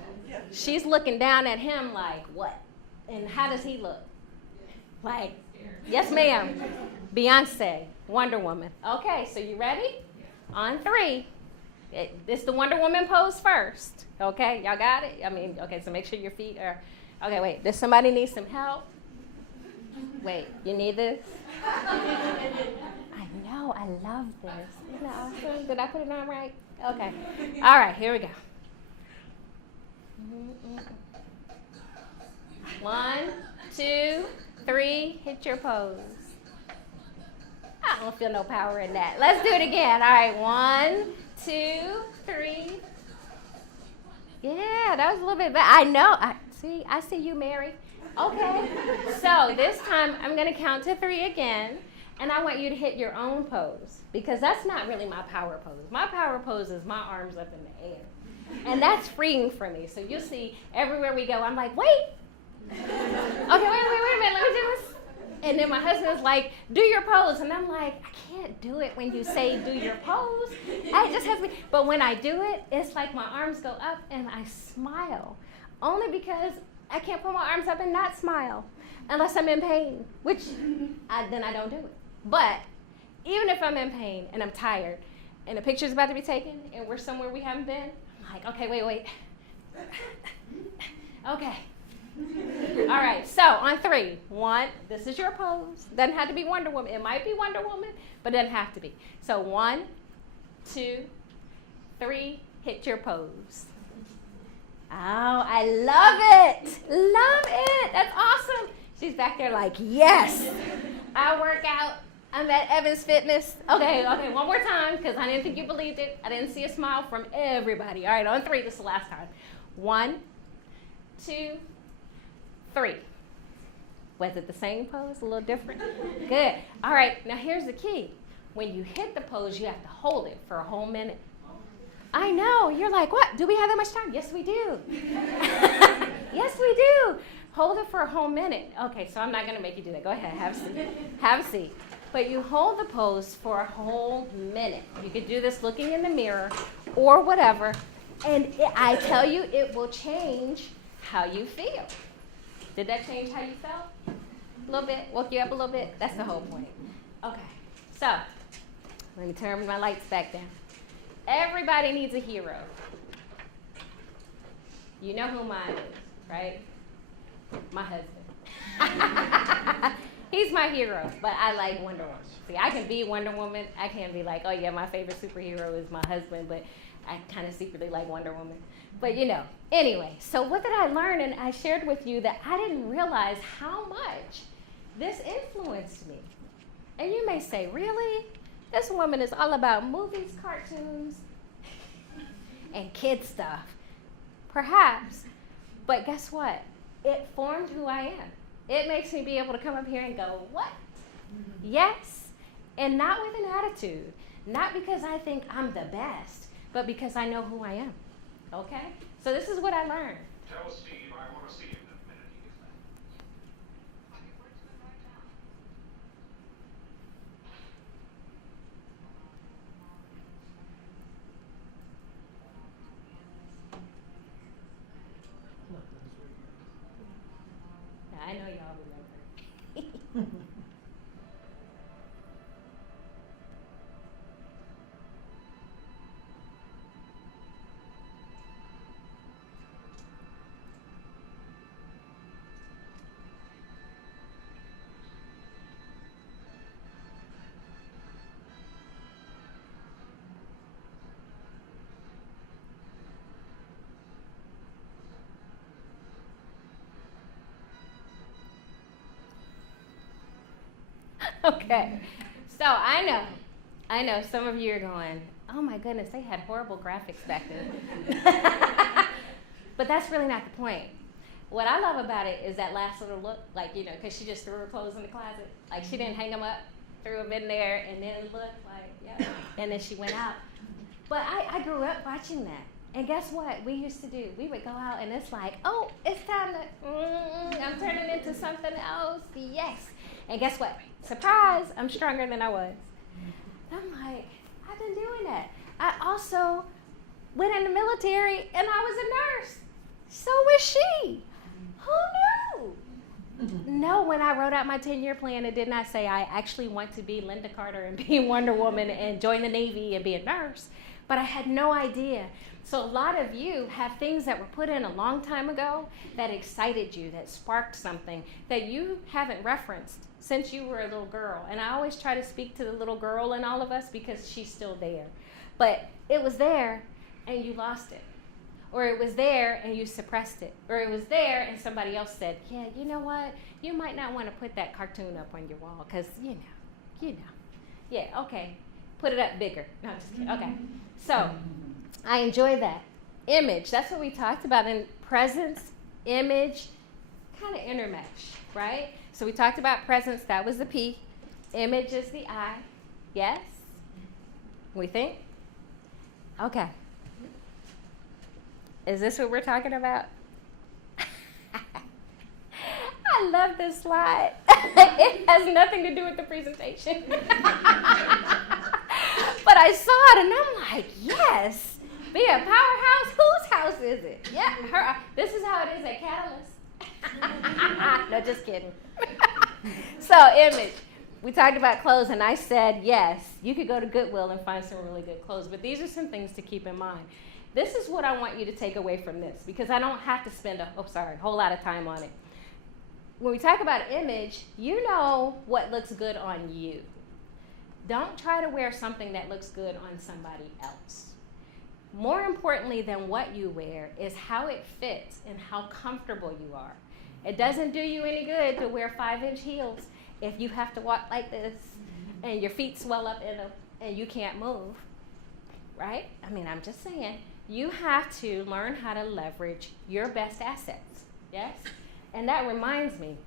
She's looking down at him like, what? And how does he look? Like, yes, ma'am. Beyonce, Wonder Woman. Okay, so you ready? On 3. It's the Wonder Woman pose first. Okay, y'all got it? Okay, so make sure your feet are, okay, wait, does somebody need some help? Wait, you need this? I know, I love this. Isn't that awesome? Did I put it on right? Okay. All right, here we go. 1, 2, 3, hit your pose. I don't feel no power in that. Let's do it again. All right, 1, 2, 3. Yeah, that was a little bit better. I know. I see you, Mary. Okay. So this time I'm going to count to 3 again, and I want you to hit your own pose, because that's not really my power pose. My power pose is my arms up in the air, and that's freeing for me. So you'll see everywhere we go, I'm like, wait. Okay, wait a minute. Let me do this. And then my husband's like, do your pose. And I'm like, I can't do it when you say do your pose. It just has to be. But when I do it, it's like my arms go up and I smile. Only because I can't put my arms up and not smile unless I'm in pain, which then I don't do it. But even if I'm in pain and I'm tired and the picture's about to be taken and we're somewhere we haven't been, I'm like, okay, wait. Okay. All right, so on 3, 1, this is your pose. Doesn't have to be Wonder Woman. It might be Wonder Woman, but it doesn't have to be. So 1, 2, 3, hit your pose. Oh, I love it. Love it. That's awesome. She's back there like, yes. I work out. I'm at Evans Fitness. Okay, one more time, because I didn't think you believed it. I didn't see a smile from everybody. All right, on 3, this is the last time. 1, 2, 3. Was it the same pose? A little different? Good. All right, now here's the key. When you hit the pose, you have to hold it for a whole minute. I know. You're like, what? Do we have that much time? Yes, we do. Yes, we do. Hold it for a whole minute. Okay, so I'm not going to make you do that. Go ahead. Have a seat. Have a seat. But you hold the pose for a whole minute. You could do this looking in the mirror or whatever. And I tell you, it will change how you feel. Did that change how you felt? A little bit? Woke you up a little bit? That's the whole point. Okay, so let me turn my lights back down. Everybody needs a hero. You know who mine is, right? My husband. He's my hero, but I like Wonder Woman. See, I can be Wonder Woman. I can be like, oh yeah, my favorite superhero is my husband, but I kind of secretly like Wonder Woman. But anyway, so what did I learn? And I shared with you that I didn't realize how much this influenced me. And you may say, really? This woman is all about movies, cartoons, and kid stuff. Perhaps, but guess what? It formed who I am. It makes me be able to come up here and go, what? Yes, and not with an attitude. Not because I think I'm the best, but because I know who I am. Okay? So this is what I learned. Tell Steve I want to see him the minute he gets back. Now, I know y'all remember. Okay. So I know some of you are going, oh my goodness, they had horrible graphics back then. But that's really not the point. What I love about it is that last little look, like, you know, because she just threw her clothes in the closet. Like, she didn't hang them up, threw them in there, and then looked like, yeah, and then she went out. But I grew up watching that. And guess what we used to do? We would go out, and it's like, oh, it's time to, I'm turning into something else. Yes. And guess what? Surprise, I'm stronger than I was. I'm like, I've been doing that. I also went in the military, and I was a nurse. So was she. Who knew? No, when I wrote out my 10-year plan, it did not say I actually want to be Linda Carter and be Wonder Woman and join the Navy and be a nurse. But I had no idea. So a lot of you have things that were put in a long time ago that excited you, that sparked something that you haven't referenced since you were a little girl. And I always try to speak to the little girl in all of us because she's still there. But it was there and you lost it. Or it was there and you suppressed it. Or it was there and somebody else said, yeah, you know what? You might not want to put that cartoon up on your wall because, you know. Yeah, okay. Put it up bigger. No, just kidding. Okay. So I enjoy that. Image, that's what we talked about. In presence, image, kind of intermesh, right? So we talked about presence. That was the P. Image is the I. Yes? We think? Okay. Is this what we're talking about? I love this slide. It has nothing to do with the presentation. But I saw it and I'm like, yes. Be a powerhouse. Whose house is it? Yeah, her. This is how it is at Catalyst. No, just kidding. So, image. We talked about clothes, and I said, yes, you could go to Goodwill and find some really good clothes. But these are some things to keep in mind. This is what I want you to take away from this, because I don't have to spend a whole lot of time on it. When we talk about image, you know what looks good on you. Don't try to wear something that looks good on somebody else. More importantly than what you wear is how it fits and how comfortable you are. It doesn't do you any good to wear 5-inch heels if you have to walk like this and your feet swell up in them and you can't move, right? I mean, I'm just saying, you have to learn how to leverage your best assets, yes? And that reminds me,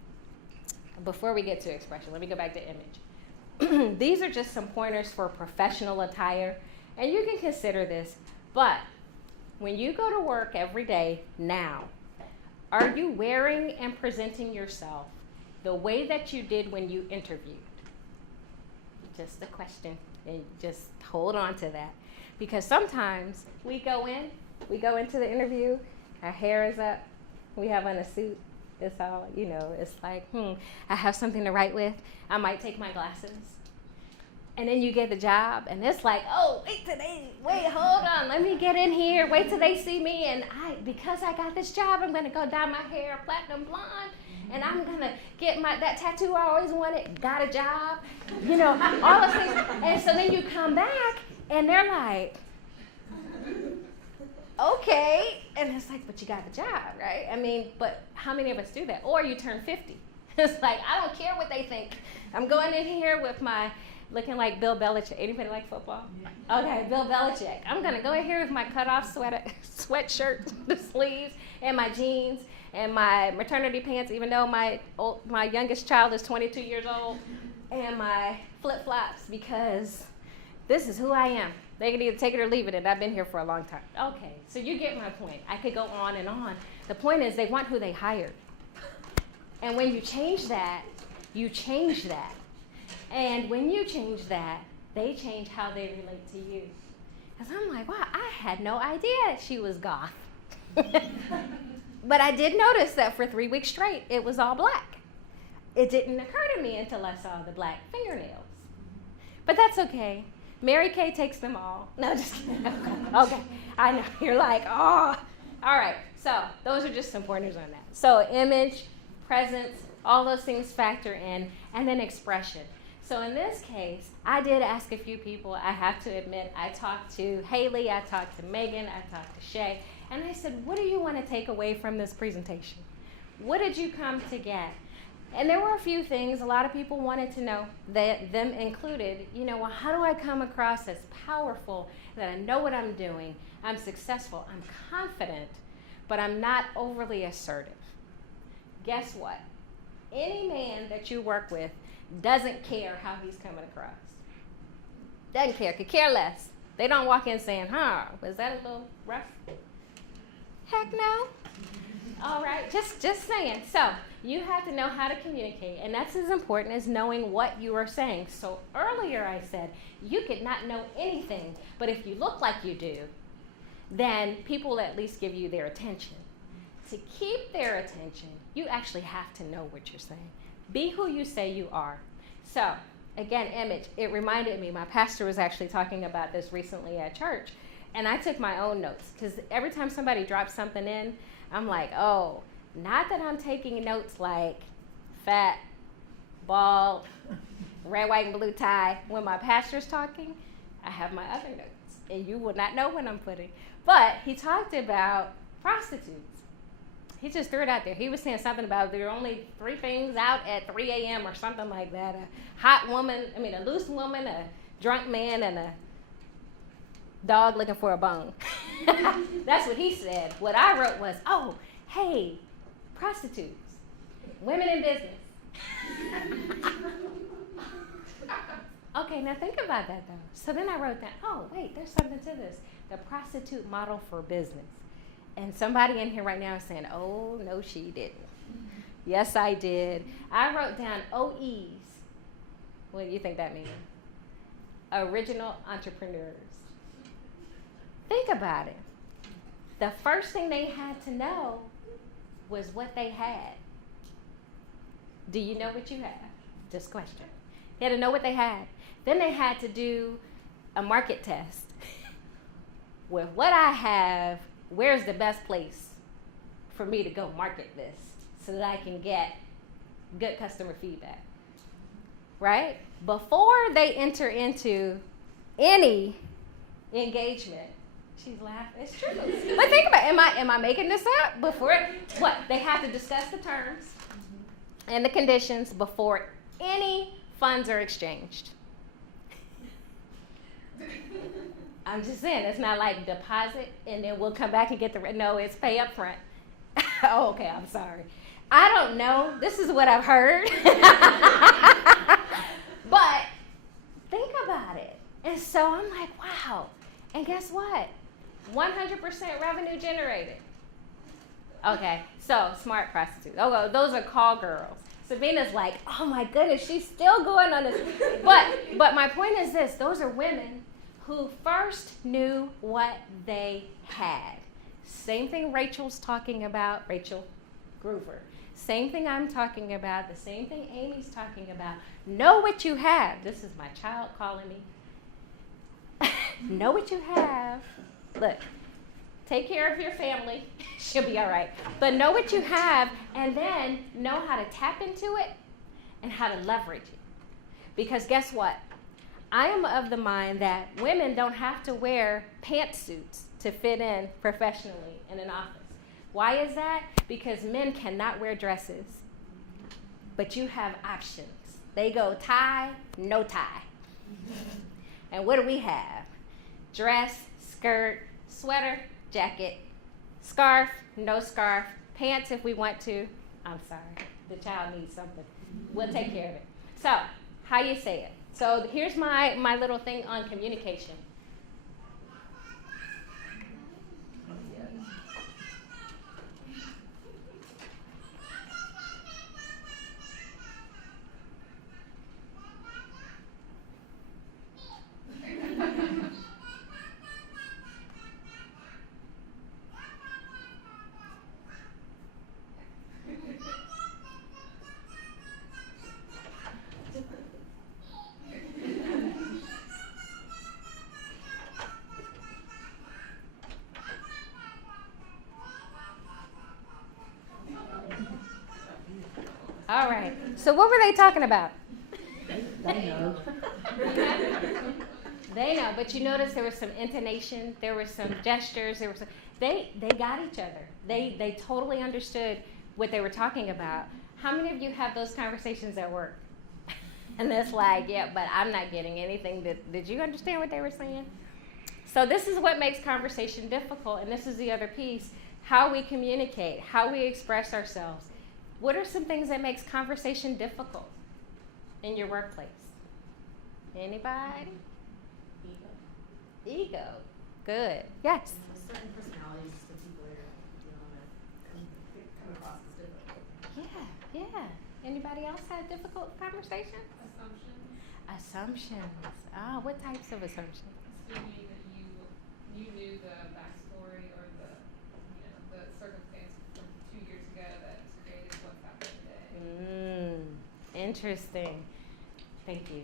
before we get to expression, let me go back to image. These are just some pointers for professional attire, and you can consider this, but when you go to work every day now, are you wearing and presenting yourself the way that you did when you interviewed? Just a question, and just hold on to that. Because sometimes we go into the interview, our hair is up, we have on a suit, it's all, you know, it's like, I have something to write with, I might take my glasses. And then you get the job, and it's like, oh, wait, hold on, let me get in here, wait till they see me, and because I got this job, I'm gonna go dye my hair platinum blonde, and I'm gonna get that tattoo I always wanted, got a job, you know, all those things. And so then you come back, and they're like, okay, and it's like, but you got the job, right? I mean, but how many of us do that? Or you turn 50. It's like, I don't care what they think. I'm going in here with my, looking like Bill Belichick. Anybody like football? Okay, Bill Belichick. I'm going to go in here with my cutoff sweatshirt, the sleeves, and my jeans, and my maternity pants, even though my youngest child is 22 years old, and my flip-flops, because this is who I am. They can either take it or leave it, and I've been here for a long time. Okay, so you get my point. I could go on and on. The point is they want who they hired. And when you change that, you change that. And when you change that, they change how they relate to you. Because I'm like, wow, I had no idea she was goth. But I did notice that for 3 weeks straight, it was all black. It didn't occur to me until I saw the black fingernails. But that's okay. Mary Kay takes them all. No, just kidding. Okay. I know. You're like, oh. All right. So those are just some pointers on that. So image, presence, all those things factor in, and then expression. So in this case, I did ask a few people. I have to admit, I talked to Haley, I talked to Megan, I talked to Shay, and I said, what do you want to take away from this presentation? What did you come to get? And there were a few things a lot of people wanted to know, that them included, well, how do I come across as powerful, that I know what I'm doing, I'm successful, I'm confident, but I'm not overly assertive? Guess what? Any man that you work with doesn't care how he's coming across. Doesn't care, could care less. They don't walk in saying, was that a little rough? Heck no. All right, just saying. So you have to know how to communicate, and that's as important as knowing what you are saying. So earlier I said you could not know anything, but if you look like you do, then people will at least give you their attention. To keep their attention, you actually have to know what you're saying. Be who you say you are. So again, image, it reminded me, my pastor was actually talking about this recently at church, and I took my own notes, because every time somebody drops something in, I'm like, oh, not that I'm taking notes like fat, bald, red, white, and blue tie. When my pastor's talking, I have my other notes, and you will not know when I'm putting. But he talked about prostitutes. He just threw it out there. He was saying something about there are only 3 things out at 3 a.m. or something like that. A loose woman, a drunk man, and a dog looking for a bone. That's what he said. What I wrote was, oh, hey, prostitutes, women in business. Okay, now think about that though. So then I wrote down, oh, wait, there's something to this. The prostitute model for business. And somebody in here right now is saying, oh, no, she didn't. Yes, I did. I wrote down OEs. What do you think that means? Original entrepreneurs. Think about it. The first thing they had to know was what they had. Do you know what you have? Just question. They had to know what they had. Then they had to do a market test. With what I have, where's the best place for me to go market this so that I can get good customer feedback? Right? Before they enter into any engagement, she's laughing. It's true. But think about it. Am I making this up? What? They have to discuss the terms and the conditions before any funds are exchanged. I'm just saying, it's not like deposit and then we'll come back and get no, it's pay up front. Oh, okay, I'm sorry. I don't know. This is what I've heard. But think about it. And so I'm like, wow. And guess what? 100% revenue generated. Okay, so smart prostitute. Oh, those are call girls. Sabina's like, oh my goodness, she's still going on this. But my point is this, those are women who first knew what they had. Same thing Rachel's talking about, Rachel Groover. Same thing I'm talking about, the same thing Amy's talking about. Know what you have. This is my child calling me. Know what you have. Look, take care of your family. She'll be all right. But know what you have, and then know how to tap into it and how to leverage it. Because guess what? I am of the mind that women don't have to wear pantsuits to fit in professionally in an office. Why is that? Because men cannot wear dresses, but you have options. They go tie, no tie. And what do we have? Dress, skirt, sweater, jacket, scarf, no scarf, pants if we want to. I'm sorry, the child needs something. We'll take care of it. So, how you say it? So here's my little thing on communication. All right. So what were they talking about? They know. They know, but you notice there was some intonation, there was some gestures, there was they got each other. They totally understood what they were talking about. How many of you have those conversations at work? And it's like, yeah, but I'm not getting anything. Did you understand what they were saying? So this is what makes conversation difficult, and this is the other piece, how we communicate, how we express ourselves. What are some things that makes conversation difficult in your workplace? Anybody? Ego. Good. Yes. Certain personalities that people are dealing with come across as difficult. Yeah. Anybody else had difficult conversation? Assumptions. Oh, what types of assumptions? Assuming that you knew the backstory or the circumstance from 2 years ago that created what's happening today. Interesting. Thank you.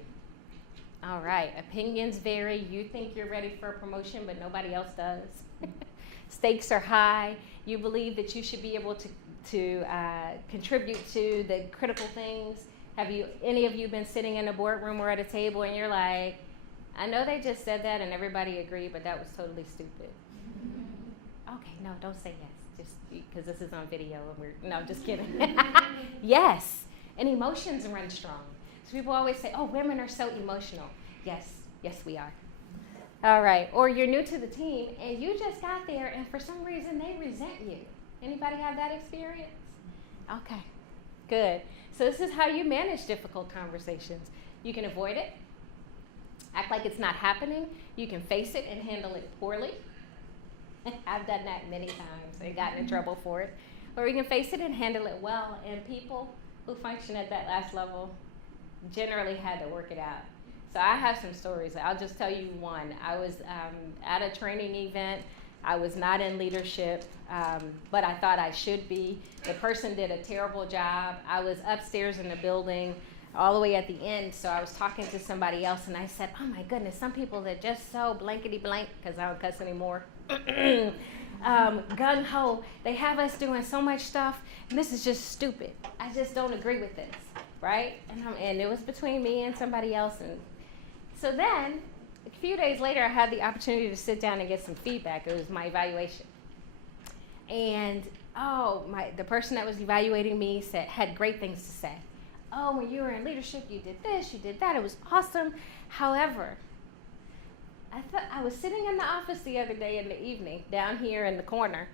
All right. Opinions vary. You think you're ready for a promotion, but nobody else does. Stakes are high. You believe that you should be able to contribute to the critical things. Have any of you been sitting in a boardroom or at a table and you're like, I know they just said that and everybody agreed, but that was totally stupid. Okay, no, don't say yes, just because this is on video and no, just kidding. Yes, and emotions run strong. So people always say, oh, women are so emotional. Yes, we are. All right, or you're new to the team and you just got there and for some reason they resent you. Anybody have that experience? Okay, good. So this is how you manage difficult conversations. You can avoid it, act like it's not happening. You can face it and handle it poorly. I've done that many times and gotten in trouble for it. Or you can face it and handle it well. And people who function at that last level generally had to work it out. So I have some stories. I'll just tell you one. I was at a training event. I was not in leadership, but I thought I should be. The person did a terrible job. I was upstairs in the building all the way at the end, so I was talking to somebody else, and I said, oh my goodness, some people that just so blankety blank, because I don't cuss anymore, gung-ho, they have us doing so much stuff, and this is just stupid. I just don't agree with this, right? And it was between me and somebody else, and so then, a few days later, I had the opportunity to sit down and get some feedback. It was my evaluation. And, the person that was evaluating me had great things to say. Oh, when you were in leadership, you did this, you did that. It was awesome. However, I was sitting in the office the other day in the evening, down here in the corner,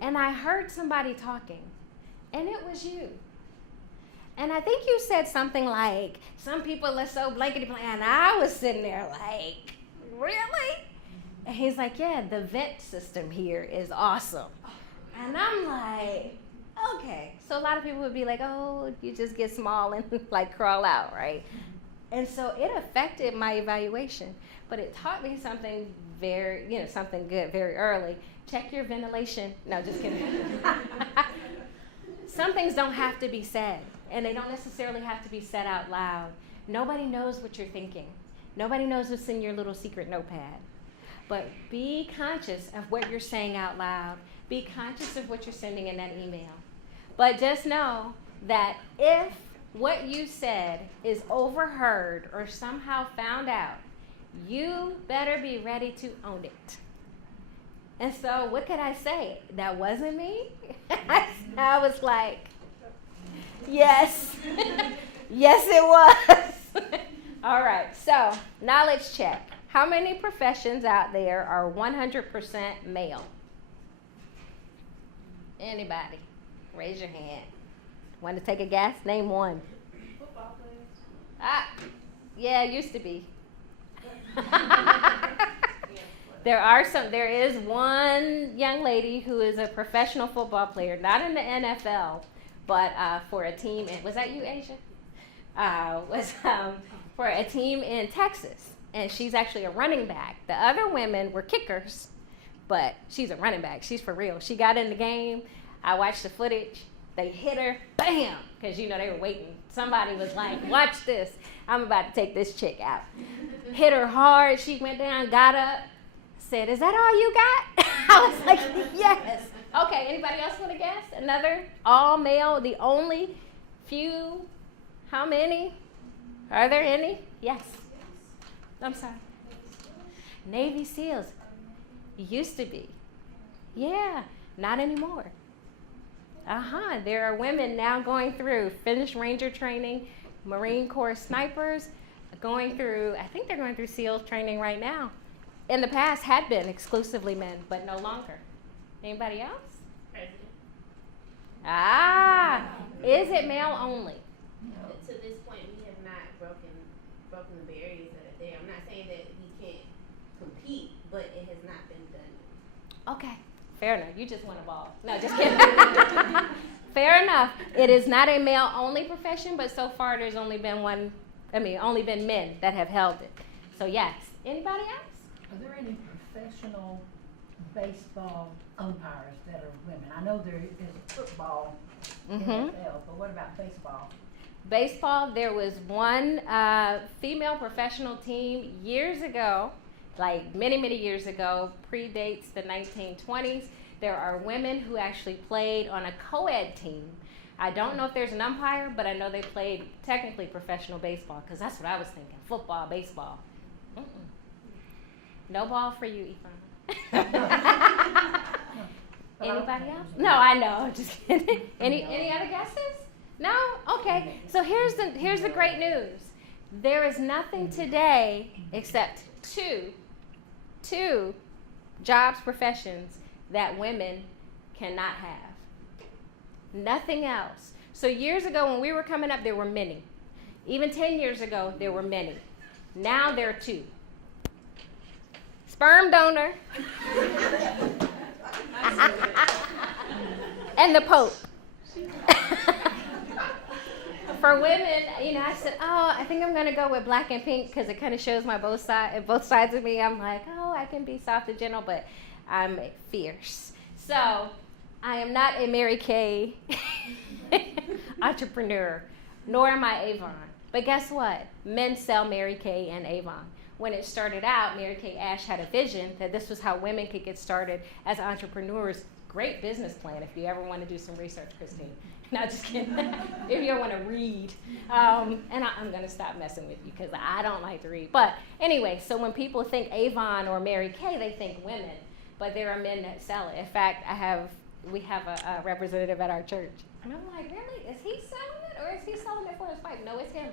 and I heard somebody talking, and it was you. And I think you said something like, some people are so blankety blank, and I was sitting there like, really? And he's like, yeah, the vent system here is awesome. And I'm like, okay. So a lot of people would be like, oh, you just get small and like crawl out, right? And so it affected my evaluation, but it taught me something something good very early. Check your ventilation. No, just kidding. Some things don't have to be said, and they don't necessarily have to be said out loud. Nobody knows what you're thinking. Nobody knows what's in your little secret notepad. But be conscious of what you're saying out loud. Be conscious of what you're sending in that email. But just know that if what you said is overheard or somehow found out, you better be ready to own it. And so what could I say? That wasn't me? I was like, yes. Yes, it was. All right, so knowledge check. How many professions out there are 100% male? Anybody? Raise your hand. Want to take a guess? Name one. Football players. Yeah, it used to be. There is one young lady who is a professional football player, not in the NFL, but for a team was that you, Asia? For a team in Texas, and she's actually a running back. The other women were kickers, but she's a running back. She's for real. She got in the game. I watched the footage. They hit her, bam, because they were waiting. Somebody was like, watch this. I'm about to take this chick out. Hit her hard. She went down, got up, said, is that all you got? I was like, yes. Okay, anybody else want to guess? Another all male, the only few, how many? Are there any? Yes. I'm sorry. Navy SEALs. Used to be. Yeah, not anymore. There are women now going through finished Ranger training, Marine Corps snipers, going through, I think they're going through SEAL training right now. In the past had been exclusively men, but no longer. Anybody else? President. Is it male only? To this point, we have not broken the barriers that are there. I'm not saying that we can't compete, but it has not been done. Okay, fair enough. You just want a ball. No, just kidding. Fair enough. It is not a male only profession, but so far there's only been only been men that have held it. So yes. Anybody else? Are there any professional baseball umpires that are women? I know there is football, NFL, but what about baseball? Baseball, there was one female professional team years ago, like many, many years ago, predates the 1920s. There are women who actually played on a co-ed team. I don't know if there's an umpire, but I know they played technically professional baseball, because that's what I was thinking, football, baseball. No ball for you, Ifan. Anybody else? No, I know. Just kidding. Any other guesses? No? Okay. So here's the great news. There is nothing today except two jobs, professions that women cannot have. Nothing else. So years ago when we were coming up, there were many. Even 10 years ago, there were many. Now there are two. Sperm donor and the Pope. For women, I said, I think I'm going to go with black and pink because it kind of shows my both sides of me. I'm like, I can be soft and gentle, but I'm fierce. So I am not a Mary Kay entrepreneur, nor am I Avon. But guess what? Men sell Mary Kay and Avon. When it started out, Mary Kay Ash had a vision that this was how women could get started as entrepreneurs. Great business plan if you ever want to do some research, Christine. No, just kidding. If you want to read. And I'm going to stop messing with you because I don't like to read. But anyway, so when people think Avon or Mary Kay, they think women. But there are men that sell it. In fact, we have a representative at our church. And I'm like, really? Is he selling it or is he selling it for his wife? No, it's him.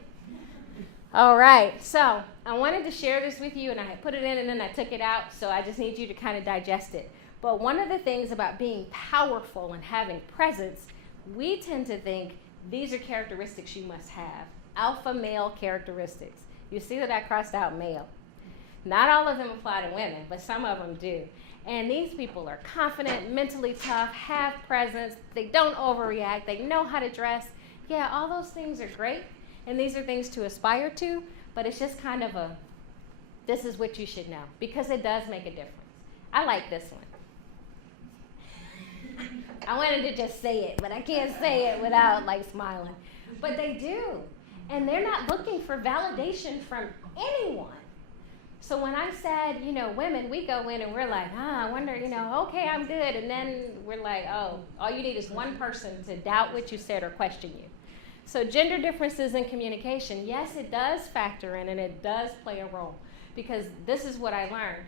All right, so I wanted to share this with you, and I had put it in and then I took it out, so I just need you to kind of digest it. But one of the things about being powerful and having presence, we tend to think these are characteristics you must have. Alpha male characteristics. You see that I crossed out male. Not all of them apply to women, but some of them do. And these people are confident, mentally tough, have presence, they don't overreact, they know how to dress. Yeah, all those things are great. And these are things to aspire to, but it's just kind of this is what you should know, because it does make a difference. I like this one. I wanted to just say it, but I can't say it without smiling. But they do. And they're not looking for validation from anyone. So when I said, women, we go in and we're like, I wonder, okay, I'm good. And then we're like, all you need is one person to doubt what you said or question you. So gender differences in communication, yes, it does factor in and it does play a role, because this is what I learned.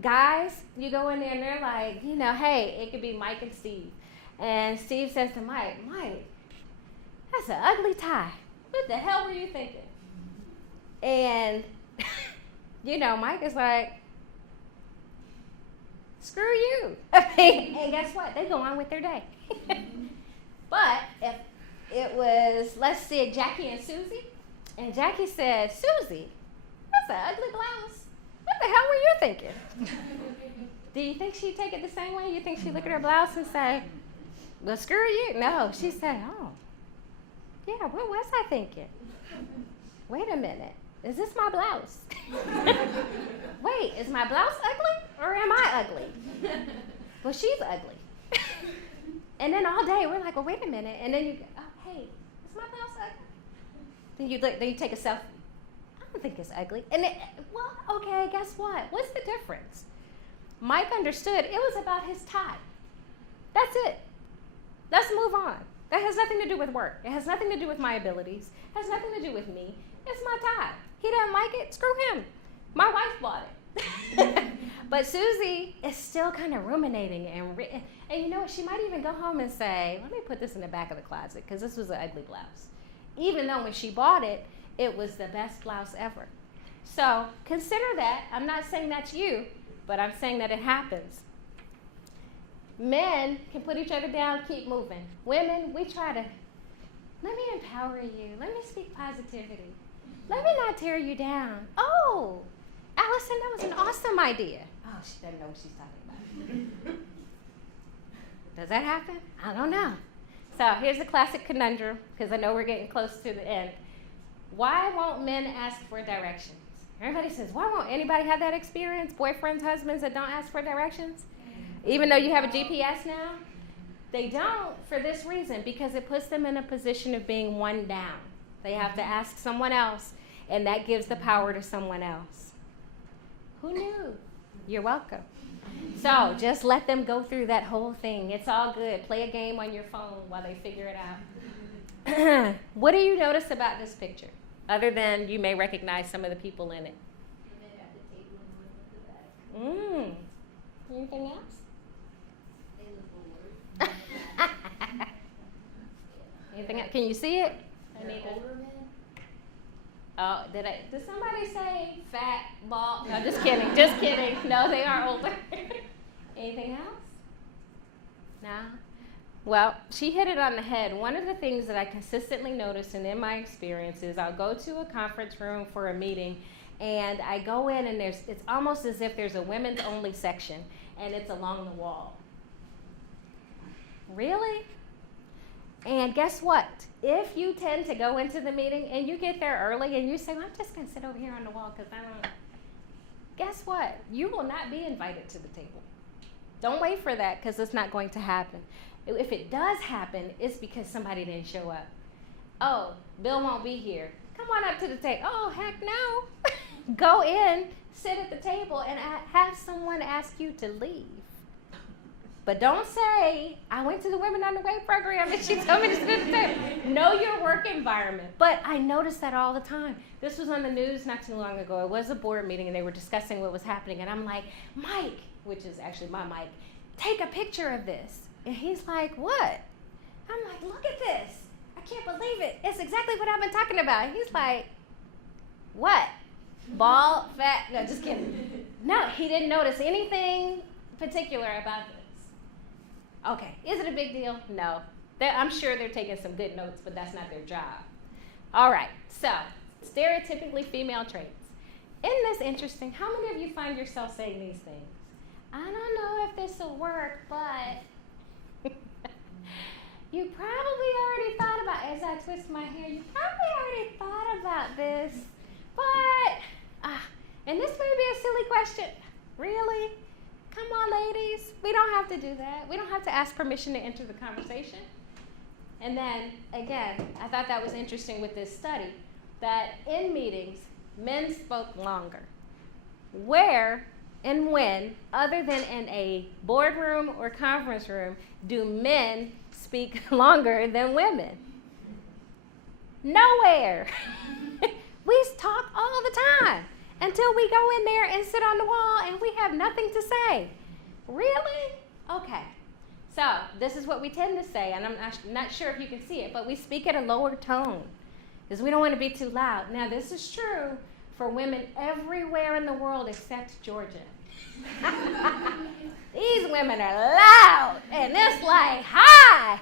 Guys, you go in there and they're like, hey, it could be Mike and Steve. And Steve says to Mike, that's an ugly tie. What the hell were you thinking? And, Mike is like, screw you. And guess what? They go on with their day. But if it was, let's see, Jackie and Susie. And Jackie said, Susie, that's an ugly blouse. What the hell were you thinking? Do you think she'd take it the same way? You think she'd look at her blouse and say, well, screw you? No, she said, yeah, what was I thinking? Wait a minute. Is this my blouse? Wait, is my blouse ugly or am I ugly? Well, she's ugly. And then all day we're like, well, wait a minute. And then you go, hey, is my blouse ugly? Then you take a selfie. I don't think it's ugly. And okay, guess what? What's the difference? Mike understood it was about his tie. That's it. Let's move on. That has nothing to do with work. It has nothing to do with my abilities. It has nothing to do with me. It's my tie. He doesn't like it. Screw him. My wife bought it. But Susie is still kind of ruminating, and you know what? She might even go home and say, let me put this in the back of the closet because this was an ugly blouse. Even though when she bought it, it was the best blouse ever. So consider that. I'm not saying that's you, but I'm saying that it happens. Men can put each other down, keep moving. Women, we try to, let me empower you. Let me speak positivity. Let me not tear you down. Oh, Allison, that was an awesome idea. Oh, she doesn't know what she's talking about. Does that happen? I don't know. So here's a classic conundrum, because I know we're getting close to the end. Why won't men ask for directions? Everybody says, why won't anybody have that experience? Boyfriends, husbands that don't ask for directions? Even though you have a GPS now? They don't for this reason, because it puts them in a position of being one down. They have to ask someone else, and that gives the power to someone else. Who knew? You're welcome. So just let them go through that whole thing. It's all good. Play a game on your phone while they figure it out. What do you notice about this picture? Other than you may recognize some of the people in it. Anything else? Anything else? Can you see it? Oh, did somebody say fat, bald? No, just kidding, just kidding. No, they are older. Anything else? No? Well, she hit it on the head. One of the things that I consistently notice, and in my experience, is I'll go to a conference room for a meeting, and I go in and it's almost as if there's a women's only section, and it's along the wall. Really? And guess what? If you tend to go into the meeting and you get there early and you say, well, I'm just going to sit over here on the wall because I don't, guess what? You will not be invited to the table. Don't wait for that because it's not going to happen. If it does happen, it's because somebody didn't show up. Oh, Bill won't be here. Come on up to the table. Oh, heck no. Go in, sit at the table, and have someone ask you to leave. But don't say, I went to the Women on the Way program and she told me to sit at the table. Know your work environment. But I notice that all the time. This was on the news not too long ago. It was a board meeting and they were discussing what was happening. And I'm like, Mike, which is actually my mic, take a picture of this. And he's like, what? I'm like, look at this. I can't believe it. It's exactly what I've been talking about. He's like, what? Bald, fat? No, just kidding. No, he didn't notice anything particular about this. Okay, is it a big deal? No. I'm sure they're taking some good notes, but that's not their job. All right, so stereotypically female traits. Isn't this interesting? How many of you find yourself saying these things? I don't know if this will work, but you probably already thought about, as I twist my hair, you probably already thought about this, but, and this may be a silly question. Really? Come on, ladies. We don't have to do that. We don't have to ask permission to enter the conversation. And then, again, I thought that was interesting with this study, that in meetings, men spoke longer. Where and when, other than in a boardroom or conference room, do men speak longer than women? Nowhere. We talk all the time until we go in there and sit on the wall and we have nothing to say. Really? Okay. So this is what we tend to say, and I'm not sure if you can see it, but we speak at a lower tone because we don't want to be too loud. Now, this is true for women everywhere in the world except Georgia. These women are loud, and it's like, hi,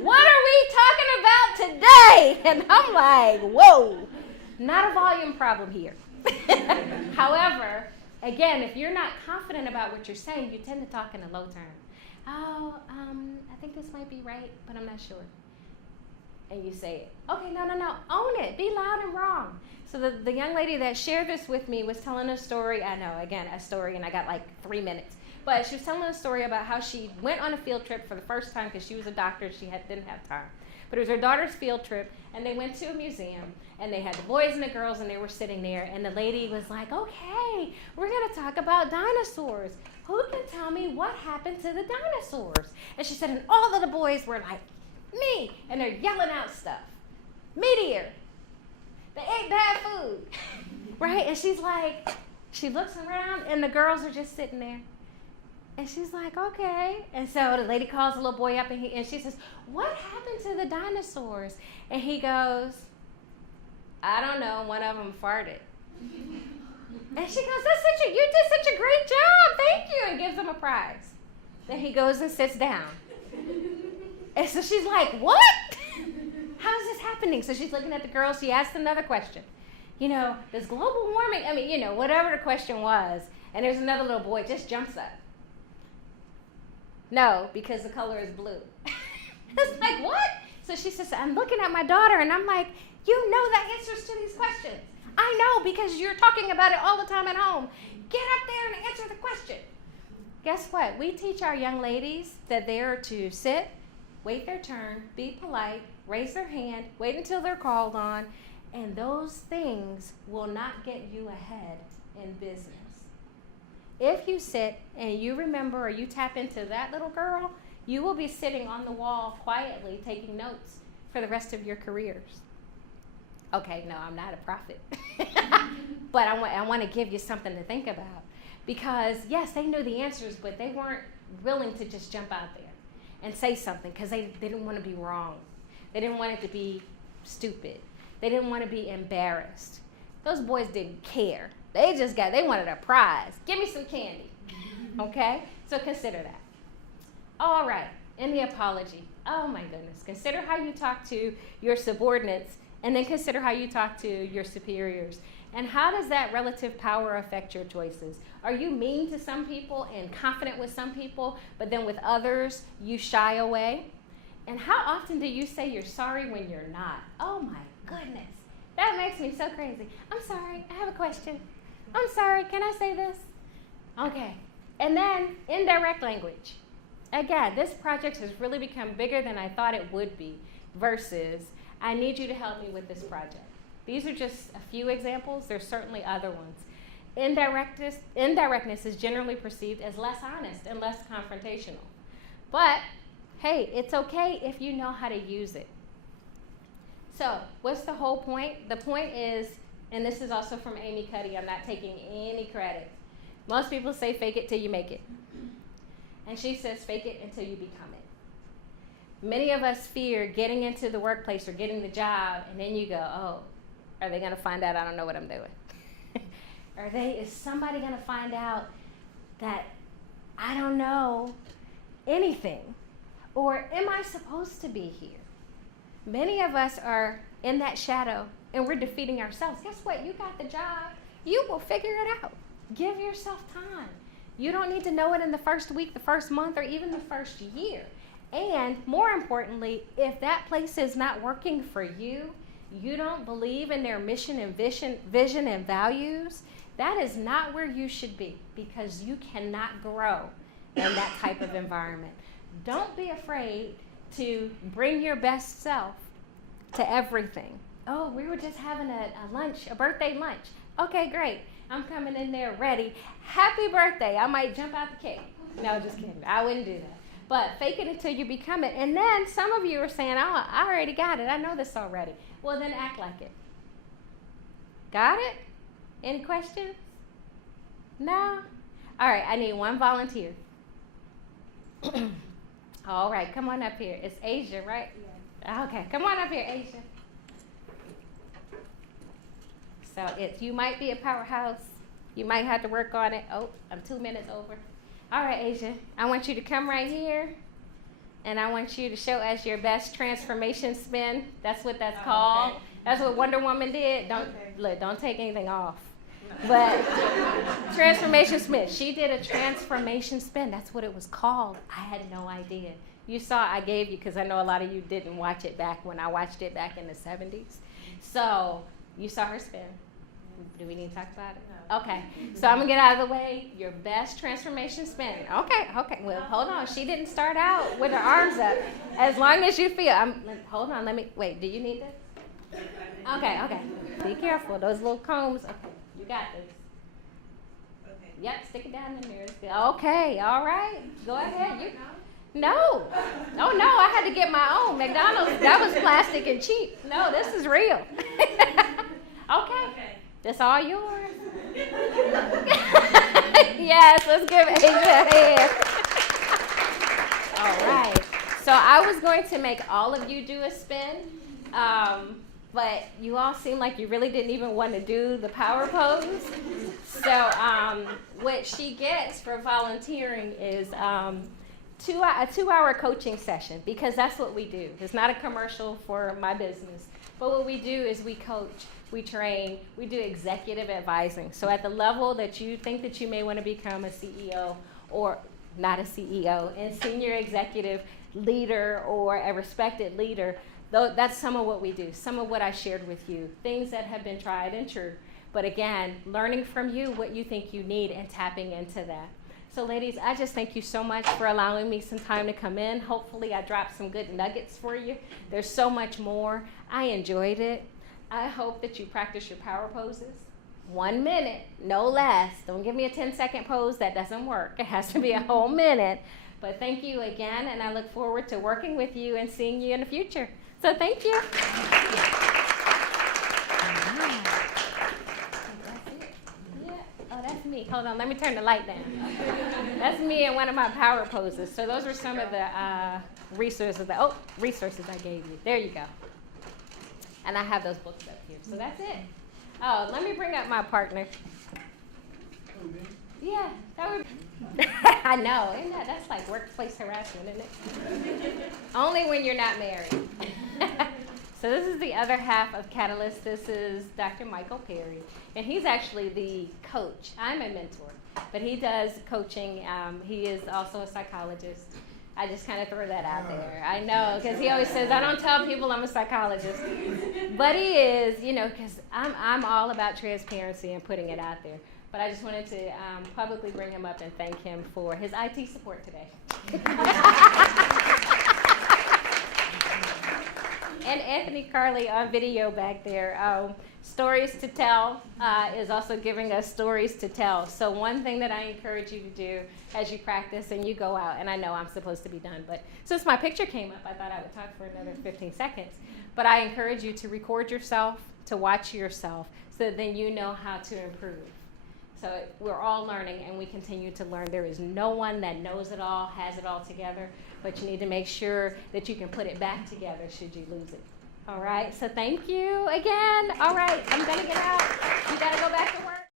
what are we talking about today? And I'm like, whoa, not a volume problem here. However, again, if you're not confident about what you're saying, you tend to talk in a low tone. Oh, I think this might be right, but I'm not sure. And you say it. Okay, no, own it. Be loud and wrong. So the young lady that shared this with me was telling a story. I know, again, a story, and I got like 3 minutes. But she was telling a story about how she went on a field trip for the first time because she was a doctor. She didn't have time. But it was her daughter's field trip, and they went to a museum, and they had the boys and the girls, and they were sitting there, and the lady was like, okay, we're going to talk about dinosaurs. Who can tell me what happened to the dinosaurs? And she said, and all of the boys were like, me, and they're yelling out stuff. Meteor. They ate bad food, right? And she's like, She looks around, and the girls are just sitting there. And she's like, okay. And so the lady calls the little boy up, and she says, what happened to the dinosaurs? And he goes, I don't know. One of them farted. And she goes, you did such a great job. Thank you. And gives him a prize. Then he goes and sits down. And so she's like, what? How is this happening? So she's looking at the girls. She asked another question. Does global warming, whatever the question was. And there's another little boy just jumps up. No, because the color is blue. It's like, what? So she says, I'm looking at my daughter, and I'm like, you know the answers to these questions. I know, because you're talking about it all the time at home. Get up there and answer the question. Guess what? We teach our young ladies that they are to sit, wait their turn, be polite, raise their hand, wait until they're called on, and those things will not get you ahead in business. If you sit and you remember or you tap into that little girl, you will be sitting on the wall quietly taking notes for the rest of your careers. Okay, no, I'm not a prophet. But I want to give you something to think about. Because, yes, they knew the answers, but they weren't willing to just jump out there and say something because they didn't want to be wrong. They didn't want it to be stupid. They didn't want to be embarrassed. Those boys didn't care. They wanted a prize. Give me some candy. Okay? So consider that. All right. In the apology. Oh, my goodness. Consider how you talk to your subordinates, and then consider how you talk to your superiors. And how does that relative power affect your choices? Are you mean to some people and confident with some people, but then with others you shy away? And how often do you say you're sorry when you're not? Oh, my goodness. That makes me so crazy. I'm sorry. I have a question. I'm sorry. Can I say this? Okay. And then indirect language. Again, this project has really become bigger than I thought it would be versus I need you to help me with this project. These are just a few examples. There's certainly other ones. Indirectness is generally perceived as less honest and less confrontational. But, hey, it's okay if you know how to use it. So, what's the whole point? The point is, and this is also from Amy Cuddy, I'm not taking any credit. Most people say fake it till you make it. And she says fake it until you become it. Many of us fear getting into the workplace or getting the job, and then you go, oh, are they going to find out I don't know what I'm doing? Is somebody going to find out that I don't know anything? Or am I supposed to be here? Many of us are in that shadow, and we're defeating ourselves. Guess what? You got the job. You will figure it out. Give yourself time. You don't need to know it in the first week, the first month, or even the first year. And more importantly, if that place is not working for you, you don't believe in their mission and vision and values, that is not where you should be, because you cannot grow in that type of environment. Don't be afraid to bring your best self to everything. Oh, we were just having a birthday lunch. Okay, great. I'm coming in there ready. Happy birthday. I might jump out the cake. No, just kidding. I wouldn't do that. But fake it until you become it. And then some of you are saying, oh, I already got it. I know this already. Well, then act like it. Got it? Any questions? No? All right, I need one volunteer. All right, come on up here. It's Asia, right? Yeah. Okay, come on up here, Asia. So you might be a powerhouse. You might have to work on it. Oh, I'm 2 minutes over. All right, Asia, I want you to come right here, and I want you to show us your best transformation spin. That's what that's called. Okay. That's what Wonder Woman did. Don't take anything off. No. But transformation spin. She did a transformation spin. That's what it was called. I had no idea. You saw I gave you, because I know a lot of you didn't watch it back when I watched it back in the 70s. So you saw her spin. Do we need to talk about it? No. Okay. So I'm going to get out of the way. Your best transformation spin. Okay. Well, hold on. She didn't start out with her arms up. As long as you feel. Hold on. Wait. Do you need this? Okay. Be careful. Those little combs. Okay. You got this. Okay. Yep. Stick it down in there. Okay. All right. Go ahead. No. Oh, no. I had to get my own. McDonald's, that was plastic and cheap. No, this is real. Okay. That's all yours. Yes, let's give Asia a hand. All right. So I was going to make all of you do a spin, but you all seem like you really didn't even want to do the power pose. So what she gets for volunteering is a 2-hour coaching session, because that's what we do. It's not a commercial for my business, but what we do is we coach, we train, we do executive advising. So at the level that you think that you may want to become a CEO, or not a CEO, and senior executive leader or a respected leader, that's some of what we do, some of what I shared with you, things that have been tried and true. But again, learning from you what you think you need and tapping into that. So ladies, I just thank you so much for allowing me some time to come in. Hopefully I dropped some good nuggets for you. There's so much more. I enjoyed it. I hope that you practice your power poses. 1 minute, no less. Don't give me a 10-second pose. That doesn't work. It has to be a whole minute. But thank you again, and I look forward to working with you and seeing you in the future. So thank you. Oh, that's me. Hold on, let me turn the light down. That's me in one of my power poses. So those are some of the resources I gave you. There you go. And I have those books up here. So that's it. Oh, let me bring up my partner. Yeah, that would. I know, isn't that's like workplace harassment, isn't it? Only when you're not married. So this is the other half of Catalyst. This is Dr. Michael Perry, and he's actually the coach. I'm a mentor, but he does coaching. He is also a psychologist. I just kind of throw that out there. I know, because he always says, I don't tell people I'm a psychologist. But he is, because I'm all about transparency and putting it out there. But I just wanted to publicly bring him up and thank him for his IT support today. And Anthony Carley on video back there. Stories to Tell is also giving us stories to tell. So one thing that I encourage you to do as you practice and you go out, and I know I'm supposed to be done, but since my picture came up, I thought I would talk for another 15 seconds. But I encourage you to record yourself, to watch yourself, so that then you know how to improve. So we're all learning, and we continue to learn. There is no one that knows it all, has it all together, but you need to make sure that you can put it back together should you lose it. All right, so thank you again. All right, I'm going to get out. You got to go back to work.